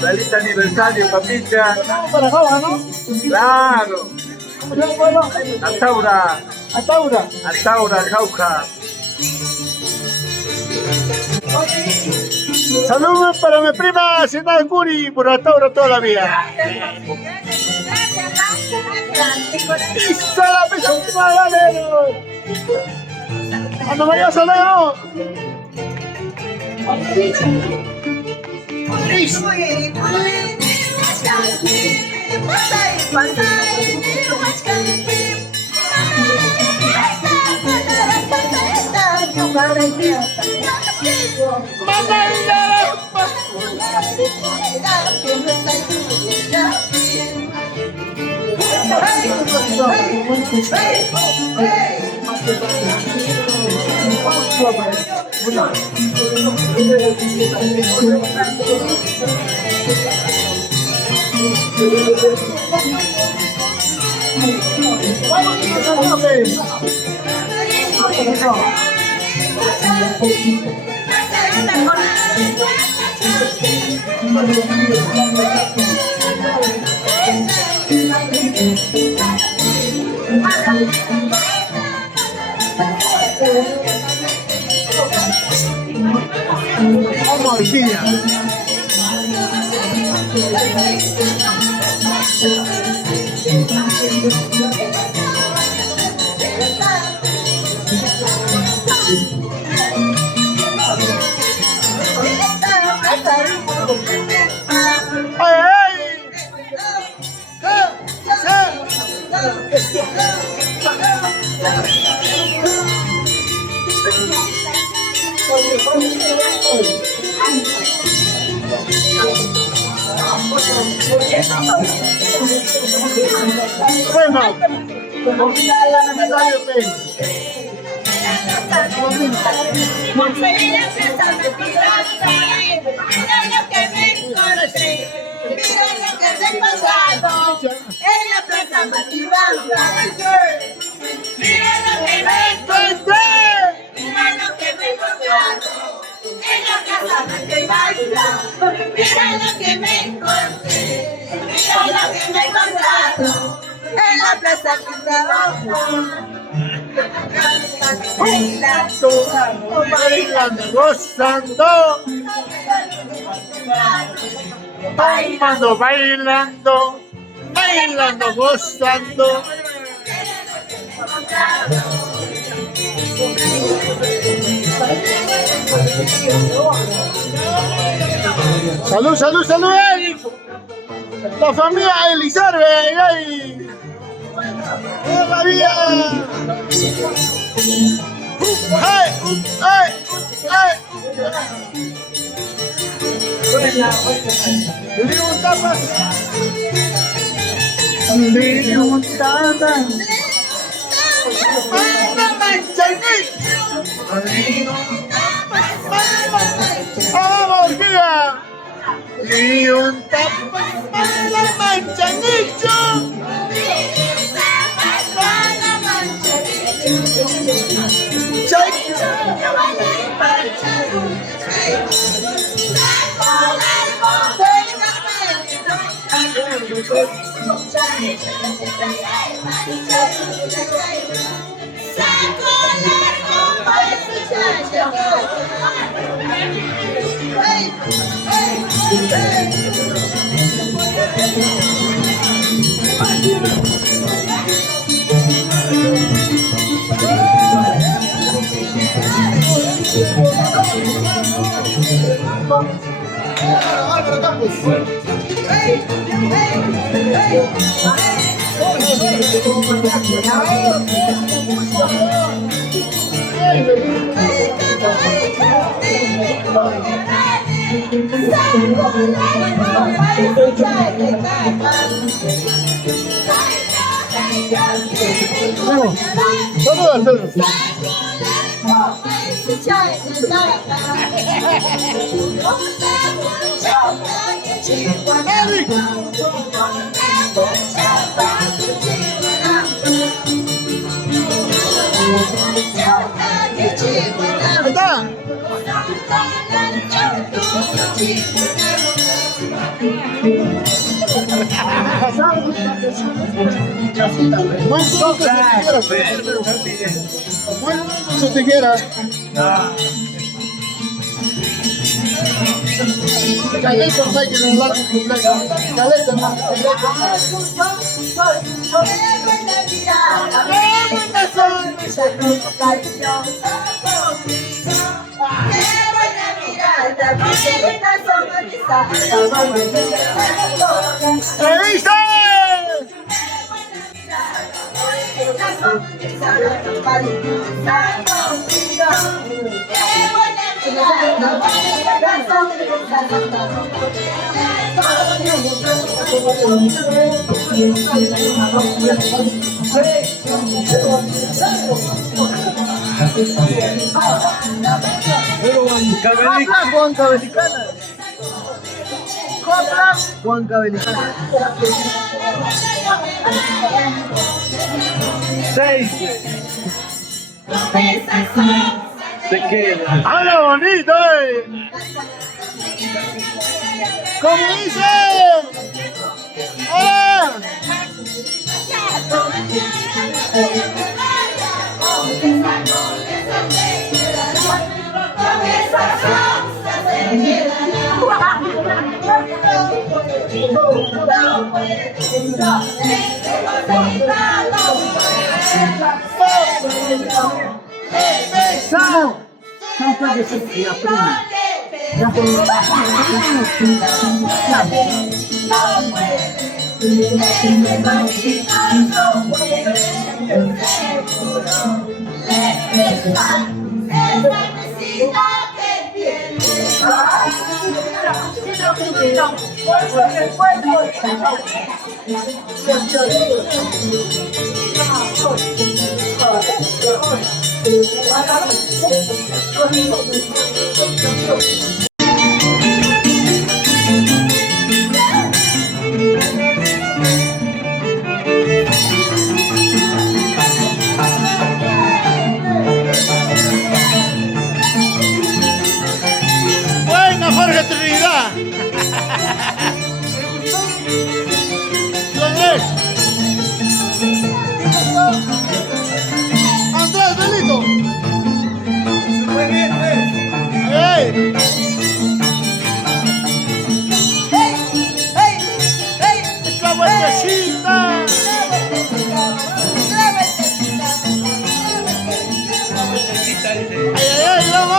Feliz aniversario, papita. Para acá, ¿no? Claro. ¿Cómo se llama el pueblo? Ataura. Ataura. Ataura, Jauja. Saludos para mi prima Sinal Curi por Ataura toda la vida. ¡Y sala pechuga, dale! ¡Ana María Solano! ¡Mamá! Vamos al día. Bueno, en la plaza bailando, gozando, bailando, bailando, bailando, gozando. Salud, salud, salud, la familia Elizarbe, ¡ay! ¡Por la vida! ¡Ay! ¡Ay! ¡Ay! ¡Limón tapas! ¡Limón tapas! ¡Vamos, guía! ¡Limón tapas! ¡La manchanillo! Álvaro Campos. Su tijera. Caleta, no hay que hablar con cumpleaños. Caleta, no. ¡Revista! Huancabelicana. Huancabelicana. 6. Se queda. ¡Habla bonito, ¿Cómo dice? ¡Hola! Buena, Jorge Trinidad. Andrés. Andrés, Belito. Muy bien, pues. ¡Hey! ¡Esa vueltecita! ¡Ay, ay, ay! ¡Vamos!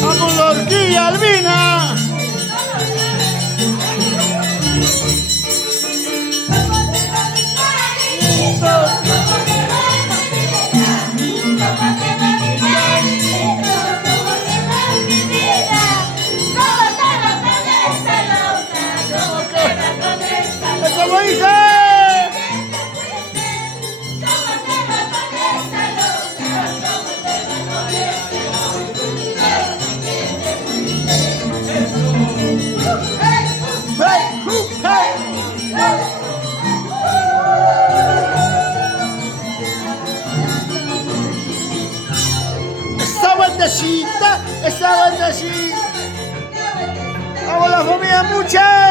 ¡Vamos, la horquilla, Albina! ¿Cómo dice? Esa vueltecita. Vamos la familia, mucha.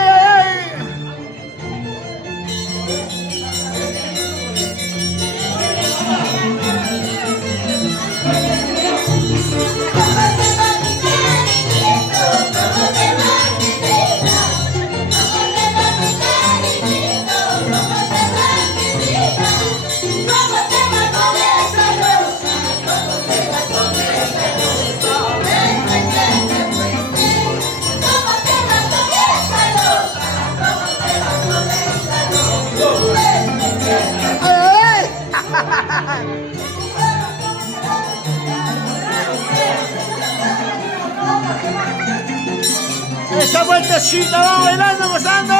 Esa vueltecita, vamos bailando, gozando.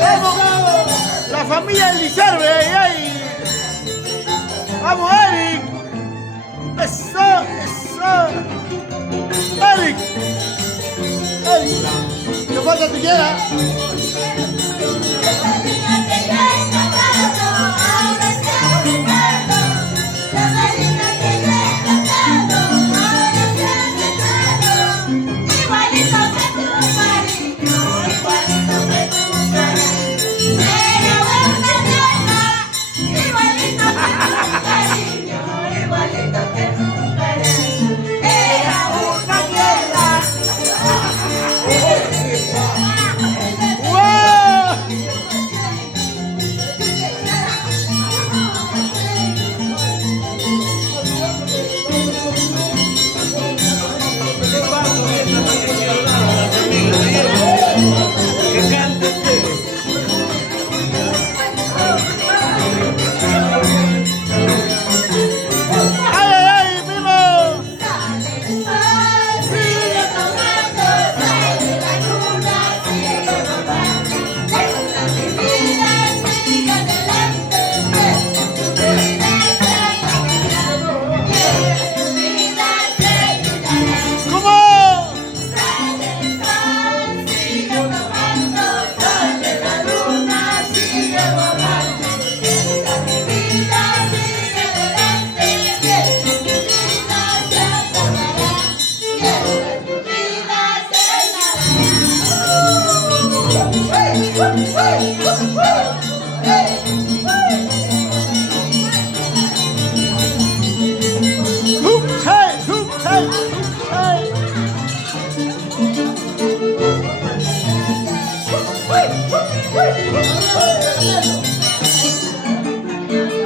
Vamos, la familia Elizarbe, ay. Vamos, Eric. Eso, eso. Eric. Eric. ¿Qué falta te queda?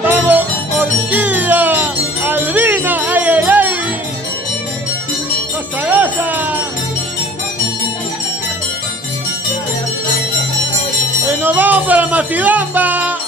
Vamos, Orquídea Albina, ay, ay, ay. Goza, goza. Y nos vamos para Matibamba.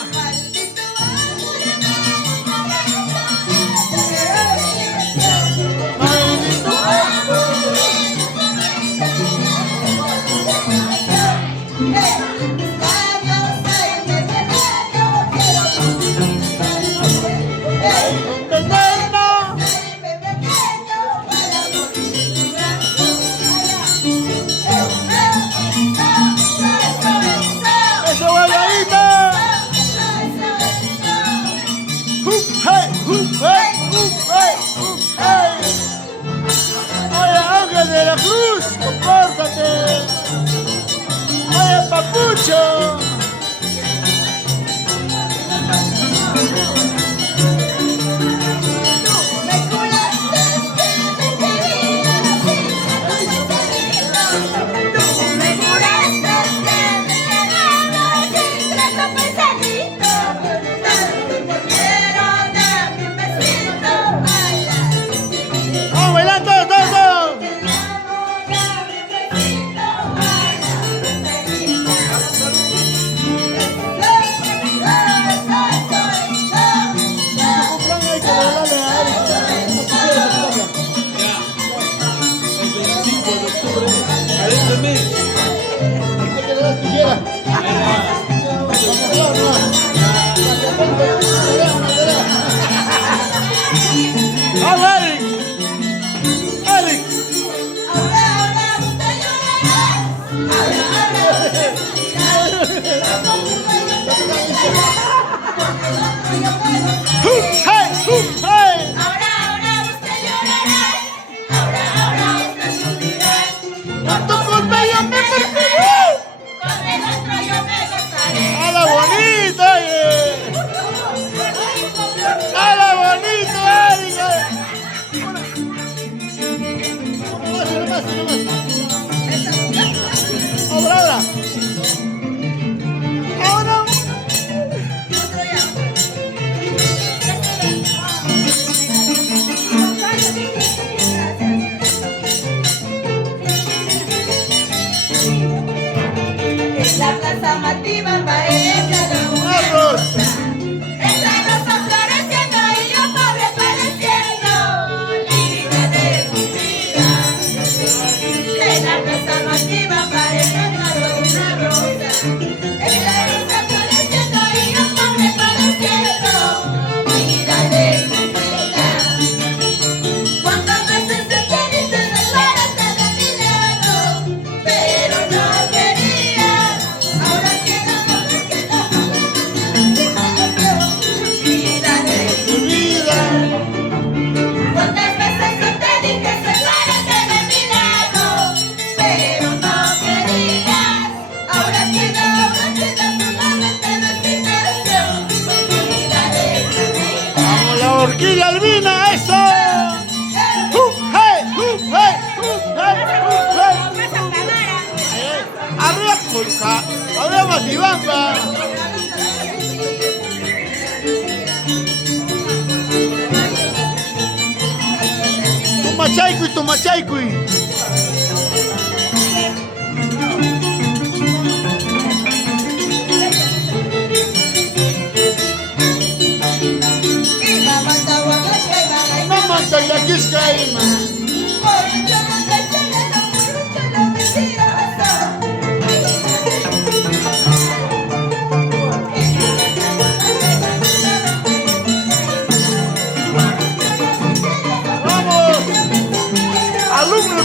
Oye, Ángel de la Cruz, compórtate. Oye, Papucho. Vamos, bailar todos, todos, todos. Vamos, Eric. Eric. Hey, hey. Por tu culpa yo me perseguí. A la bonita, a la bonita, Eric. Ahora. Ahora. La plaza Matibamba es la luna rosa. Esa rosa floreciendo y yo pobre padeciendo. Linda de mi vida. En la plaza Matibamba es la luna rosa. Esa rosa floreciendo y yo pobre padeciendo. Linda de mi vida. Cuántas veces te queriste delante de mi lado, pero no querías. Ahora queda vida de tu vida. Cuántas veces yo te dije sepárate de mi lado, pero no querías. Ahora queda solamente designación. Vida de tu vida. Vamos, la Orquídea Albina, eso. Hey, hey, hey, hey. Arriba, Colca. Arriba, Matibamba. Tumachaicuy, tumachaicuy. No manta ya quiscaima. Vamos, alumnos.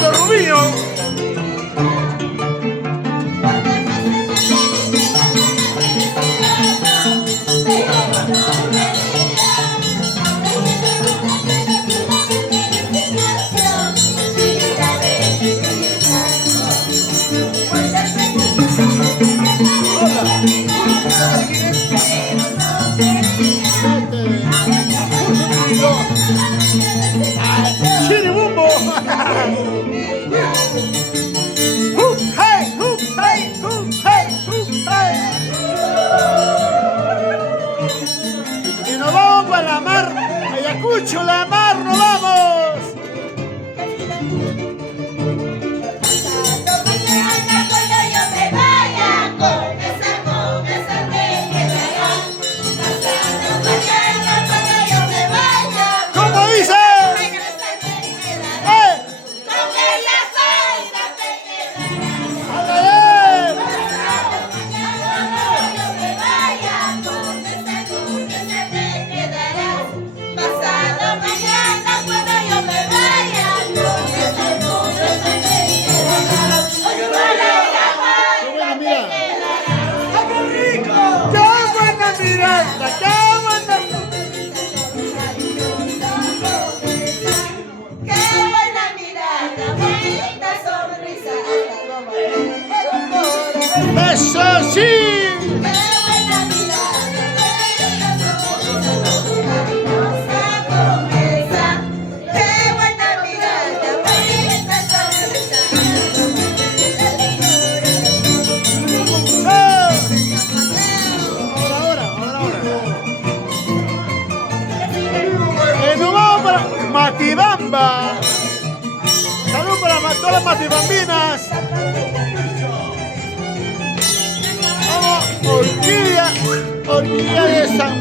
¡Eso sí! Nos vamos para Matibamba. Salud para todas las matibambinas. Vamos, orquídea de San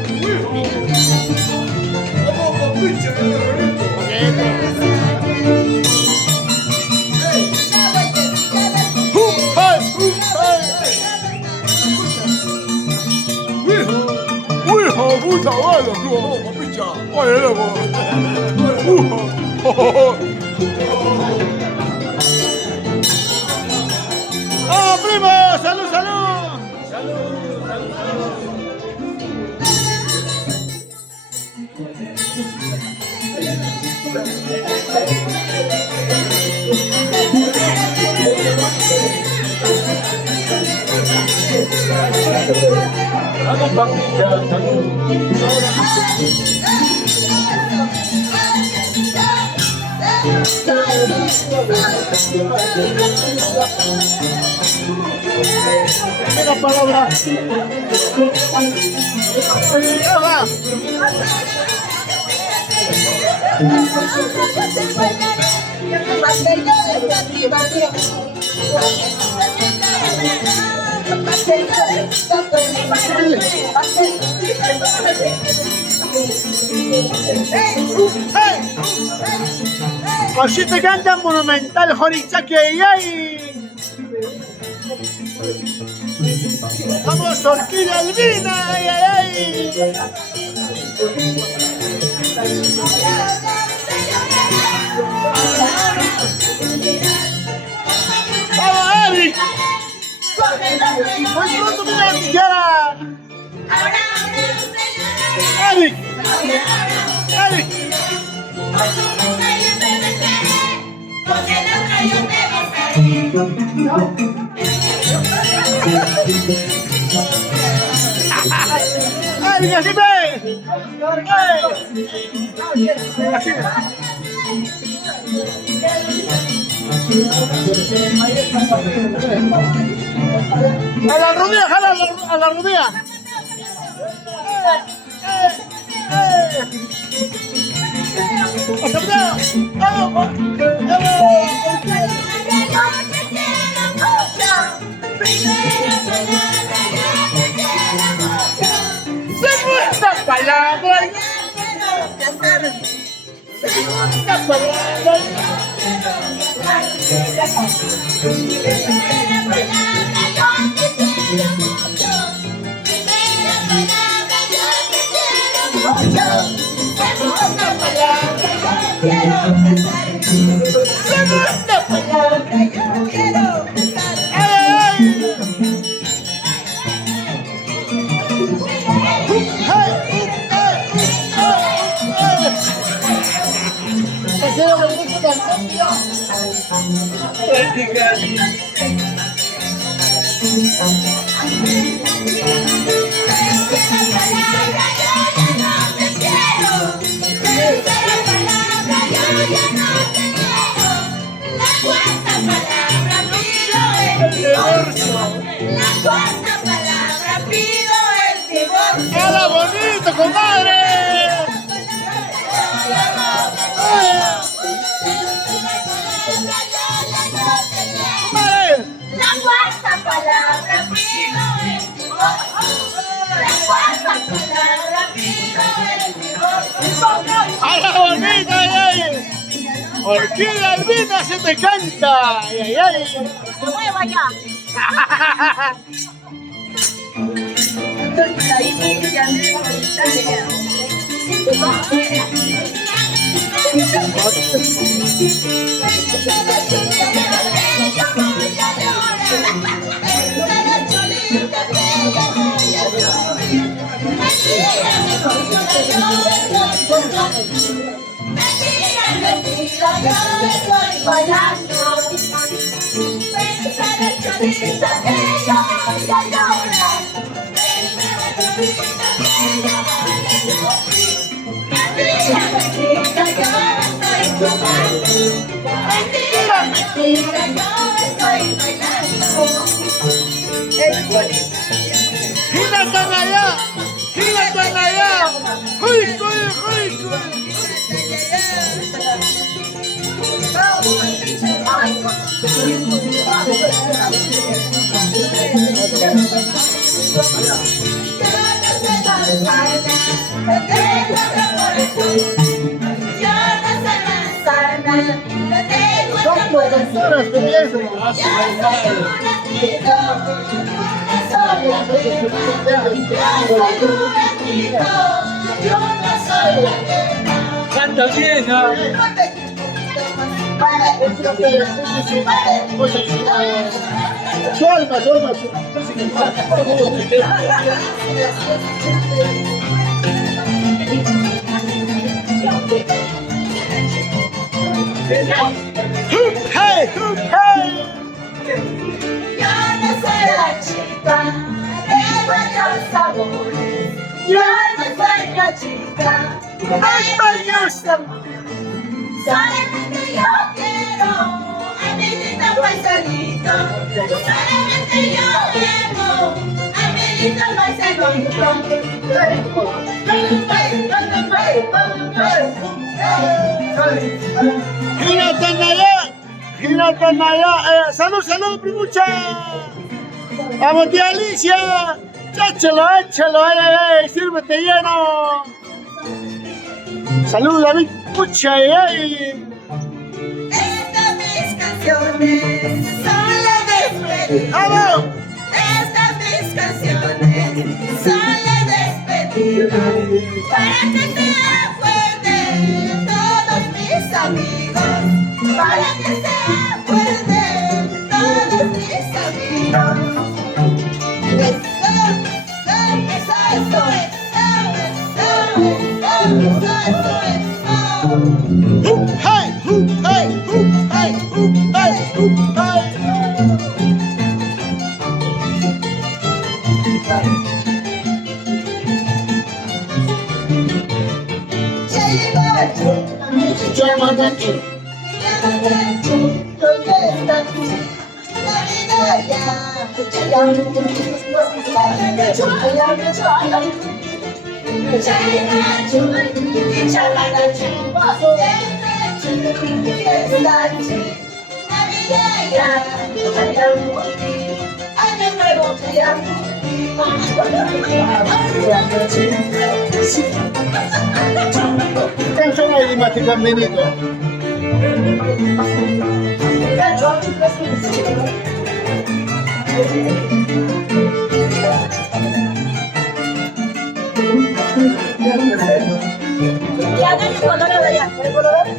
¡Oh, primo! ¡Salud, salud! Primera palabra. Así te canta Monumental Jorichaque y ahí. Vamos, orquídea albina, ay, ay, ay. Vamos, Eric. Muy pronto me la tijera. Eric. Eric. ¡Ay, así ve! ¡Así ve! ¡A la rodilla, jala a la rodilla! Segunda palabra. Segunda palabra. ¡Hola, bonito, comadre! La cuarta palabra pido el divorcio. La cuarta palabra pido el divorcio. ¡Hola, bonita! Orquídea Albina se te canta. Ay, ay, ay. ¡Se mueva ya! ¡Gira tan allá! ¡Gira tan allá! ¡Uy, uy, uy, uy! Son profesoras de eso. Canta bien, ¿no? Su alma, su alma. ¡Hey! ¡Hey! Yo no soy la chica de buenos sabores. Yo no soy la chica de buenos sabores. Solamente yo quiero a mi lindo paisanito. Solamente yo amo a mi lindo paisanito. ¡Gira tan allá! ¡Gira tan allá! ¡Salud, salud, primucha! ¡Vamos, tía Alicia! ¡Échalo, échalo! ¡Ay, sírvete lleno! ¡Salud, David! ¡Pucha, ay! Estas mis canciones son la despedida. ¡Vamos! Estas mis canciones son la despedida. Para que te acuerden todos mis amigos. Para que se acuerden todos mis amigos. ¡Hey! ¡Hey! ¡Hey! ¡Hey! Canción enigmática, Benito. Ya hagan el colorado allá. ¿El colorado?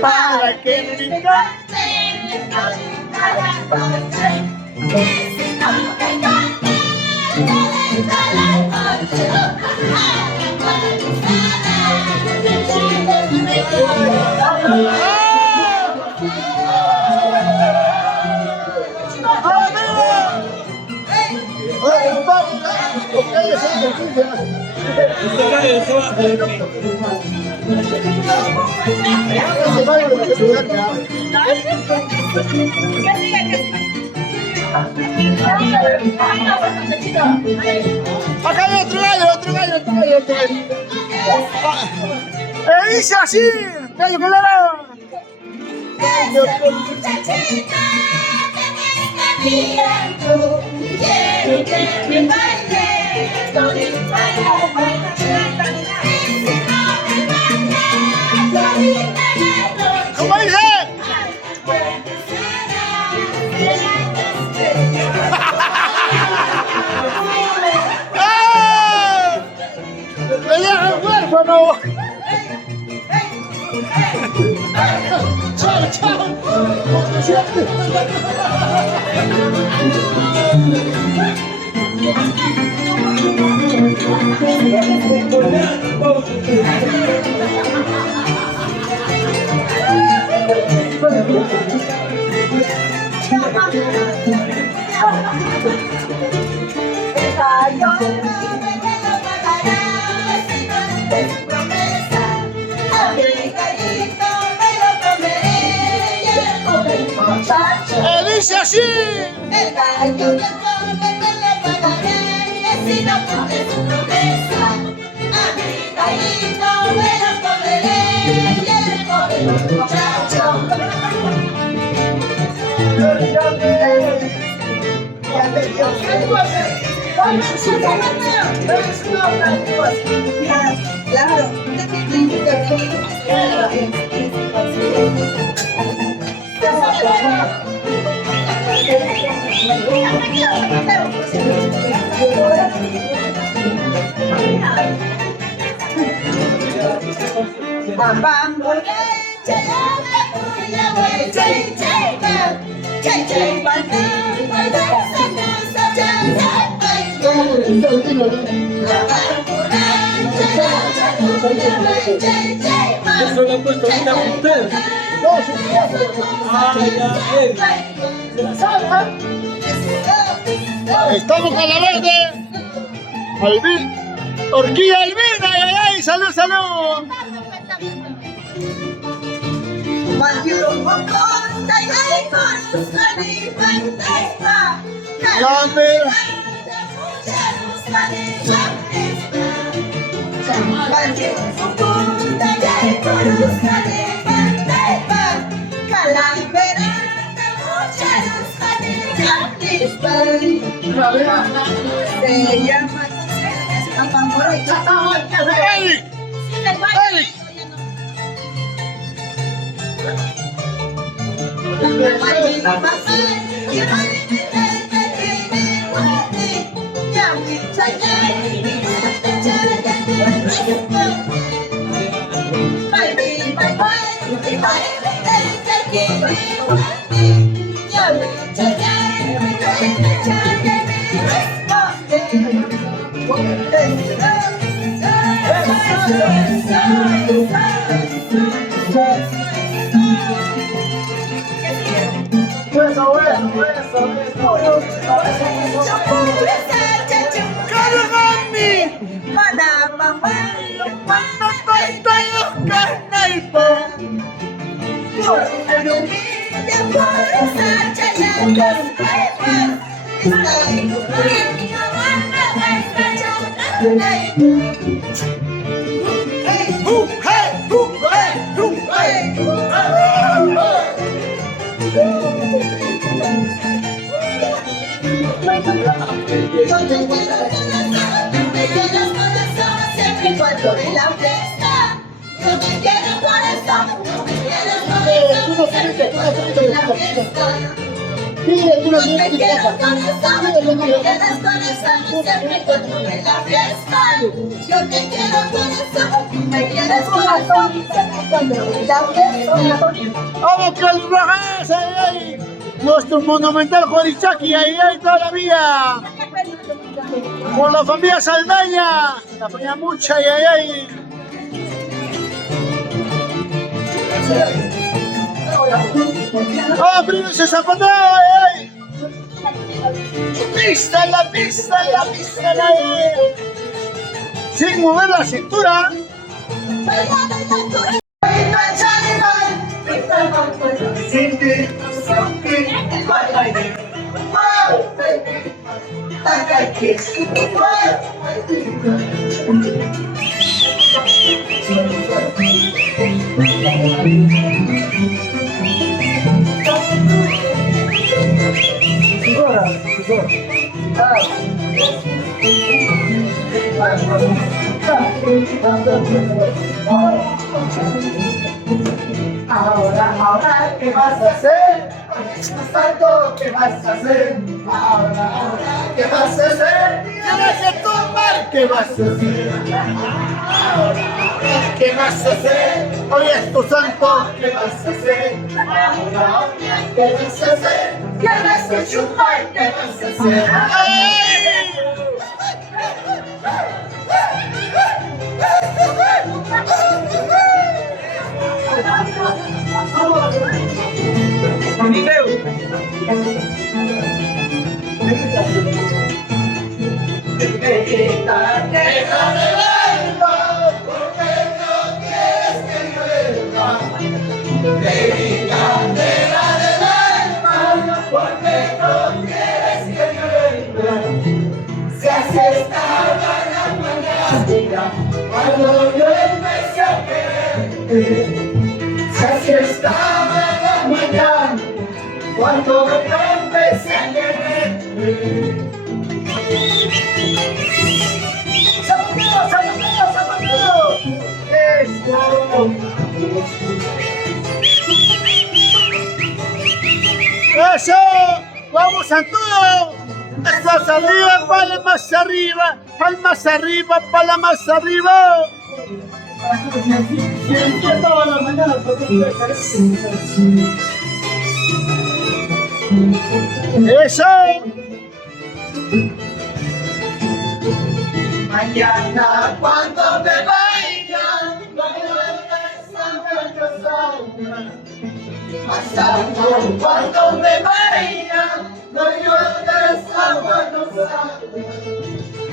Para que me Acá hay otro gallo. Dice así, gallo colorado. Esa muchachita que me está girando. Quiero que me baile, todita la bachata. Y si no me baile, todita la noche. ¿Cómo dice? Ay, bueno será la estrella. ¡Ah! ¡Me dejan huérfano! ¡Chao, chao! ¡Dice así! El gallo que come me lo pagaré, si no cumple su promesa. A mi gallito me lo comeré, y el pobre muchacho. Claro, Eso lo han puesto ahorita con ustedes. Estamos con la verde. Orquídea Albina, ay, salud, salud. Se llama Eric, Eric. Vamos que el Rajas, ahí, nuestro monumental Jorichaki, ahí todavía. Por la familia Saldaña, la familia Mucha, ahí. ¡Oh, primo, se zapateo, ahí! ¡Pista, la pista, la pista, ahí! Sin mover la cintura. Ahora, ¿qué vas a hacer? Santo, ¿qué vas a hacer? Ahora, ¿qué vas a hacer? Tienes que tomar, ¿qué vas a hacer? Ahora, ¿qué vas a hacer? Hoy es tu santo, ¿qué vas a hacer? Ahora, ¿qué vas a hacer? Tienes que chupar, ¿qué vas a hacer? Cuando yo empecé a querer, si así estaba la mañana, cuando yo empecé a querer. ¡Zapatero, zapatero, zapatero! ¡Eso! ¡Vamos, Santudo! ¡Estás arriba, palmas arriba! ¡Palmas arriba, palmas arriba! Todas las mañanas, ¡eso! Mañana cuando me vaya, no vuelves a casarme. Pasado cuando me vaya, no llores a Buenos Aires.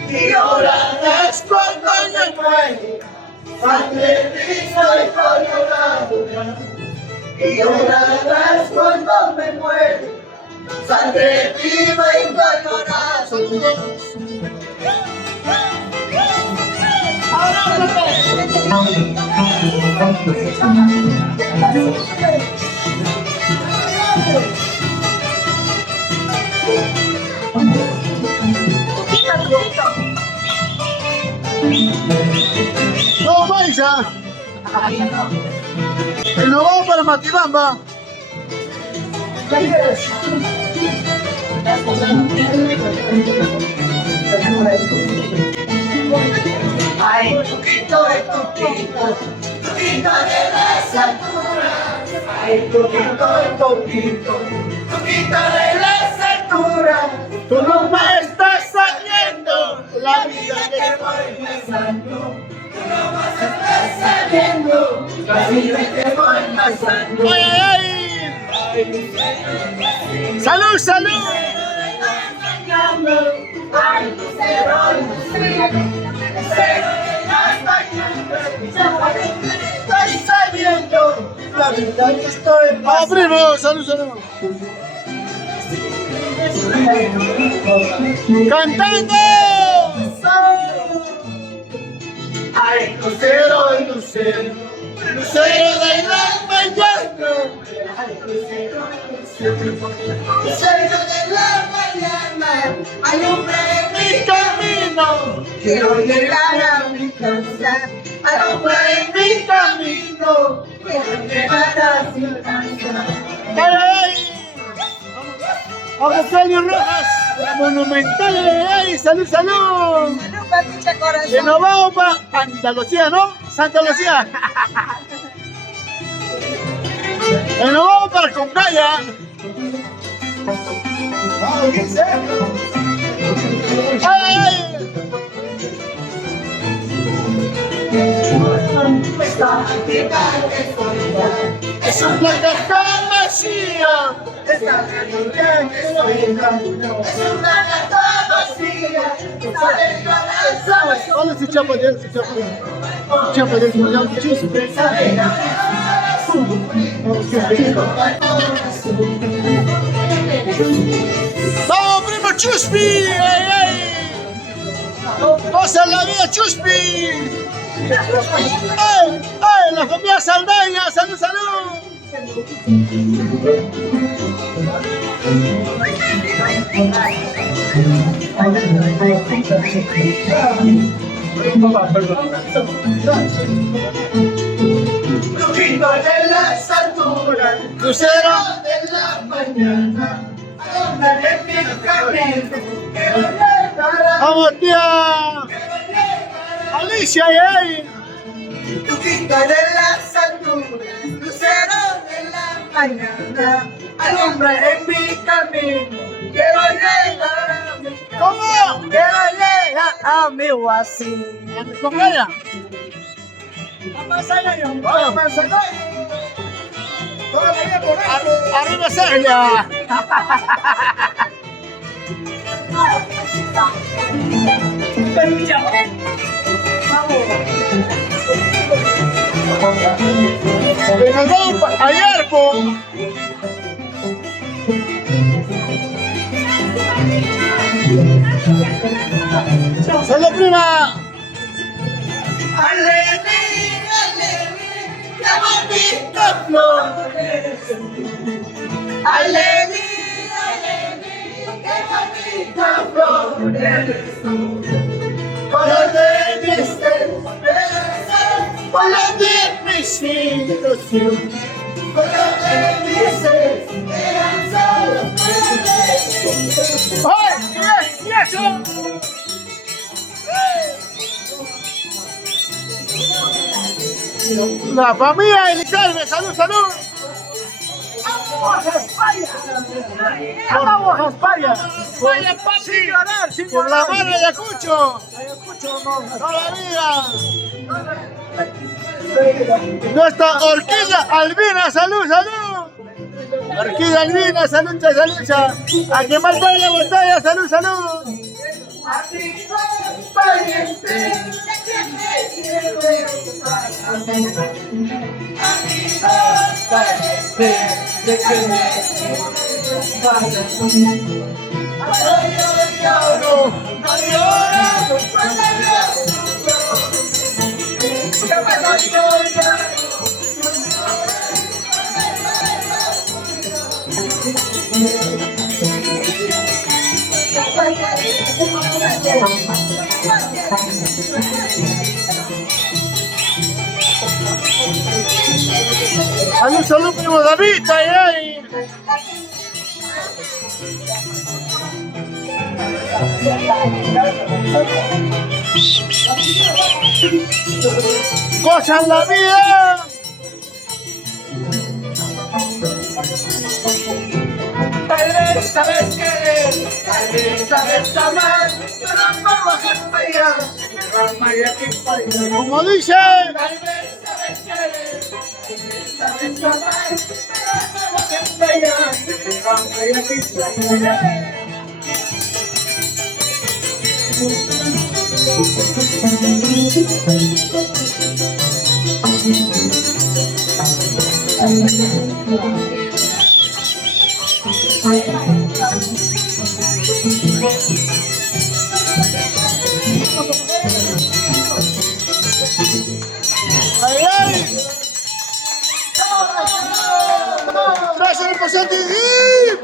Y llorarás cuando me muera, sangre viva y colorada. Y llorarás cuando me muera, sangre viva y colorada. No, Maisa. Nos vamos para Matibamba. Ay, tuquito de tuquito, tuquito de las alturas. Ay, tuquito de tuquito, tuquito de las alturas. Tú no me estás sabiendo la vida que voy pasando. Tú no me estás sabiendo la vida que voy pasando. ¡Ay, ay! ¡Salud, salud! Ay, Lucero, estoy sabiendo la vida que estoy pasando. ¡Ah, primo! ¡Salud, salud! ¡Cantando! ¡Ay, Lucero, Lucero! ¡Lucero de la mañana! ¡Ay, Lucero, Lucero! ¡Lucero de la mañana! ¡Alumbre mi camino! ¡Quiero llegar a mi casa! ¡Alumbre mi camino! ¡Quiero llegar a mi casa! ¡Ay! ¡Vamos, Caño Rojas! ¡La monumental! ¡Ay, salud, salud! ¡Salud, papicha corazón! Que nos vamos para Andalucía, ¿no? ¡Santa Lucía! Que nos vamos para Concaya. ¡Vamos, 15! ¡Ay! Esta vida que soy es un planeta vacía. Esta vida que soy es un planeta vacía. Olha esse chapa dele, esse chapa dele. Esse chapa dele, esse chapa dele. ¡Vamos, primo Chuspi! ¡Ay, ay! ¡Pasa la vida, Chuspi! ¡Ay, ay! ¡La familia Saldaña! ¡Salud, salud! Brujito de las alturas, lucero de la mañana, alumbraré mi camino, quiero llegar a... ¡Vamos, tía! ¡Alicia, ahí! Brujito de las alturas, lucero de la mañana, alumbraré mi camino, quiero llegar a mi casa. ¿Cómo? Quiero llegar a mi oasis. ¿Con ella? Vamos a pasar. Todavía por ahí. ¡Arriba, Celia! ¡Que nos vamos ayer, po! ¡Salud, prima! Aleni, qué bonita flores. Aleni, qué bonita flores. Color de mis esperanzas, color de mis ilusiones, color de mis esperanzas, color de mis ilusiones. ¡Ay! ¡Y eso! La familia Elizalde, salud, salud. ¡Vamos a España! ¡Vamos a España! ¡España, papi! Sin llorar, sin Por la mano de Ayacucho. Ayacucho, vamos. ¡Toda la vida! Nuestra orquídea albina, salud, salud. Orquídea albina, salud, salud. A que más vaya la botella, salud, salud. Salud, salud, primo David, ay, ay. ¡Cosa en la vida! Tal vez sabes querer, tal vez sabes amar, pero no vamos a fallar, Como dice, tal vez sabes querer, tal vez sabes amar, pero no vamos a fallar, ay, ay. ¡Gracias por sentir!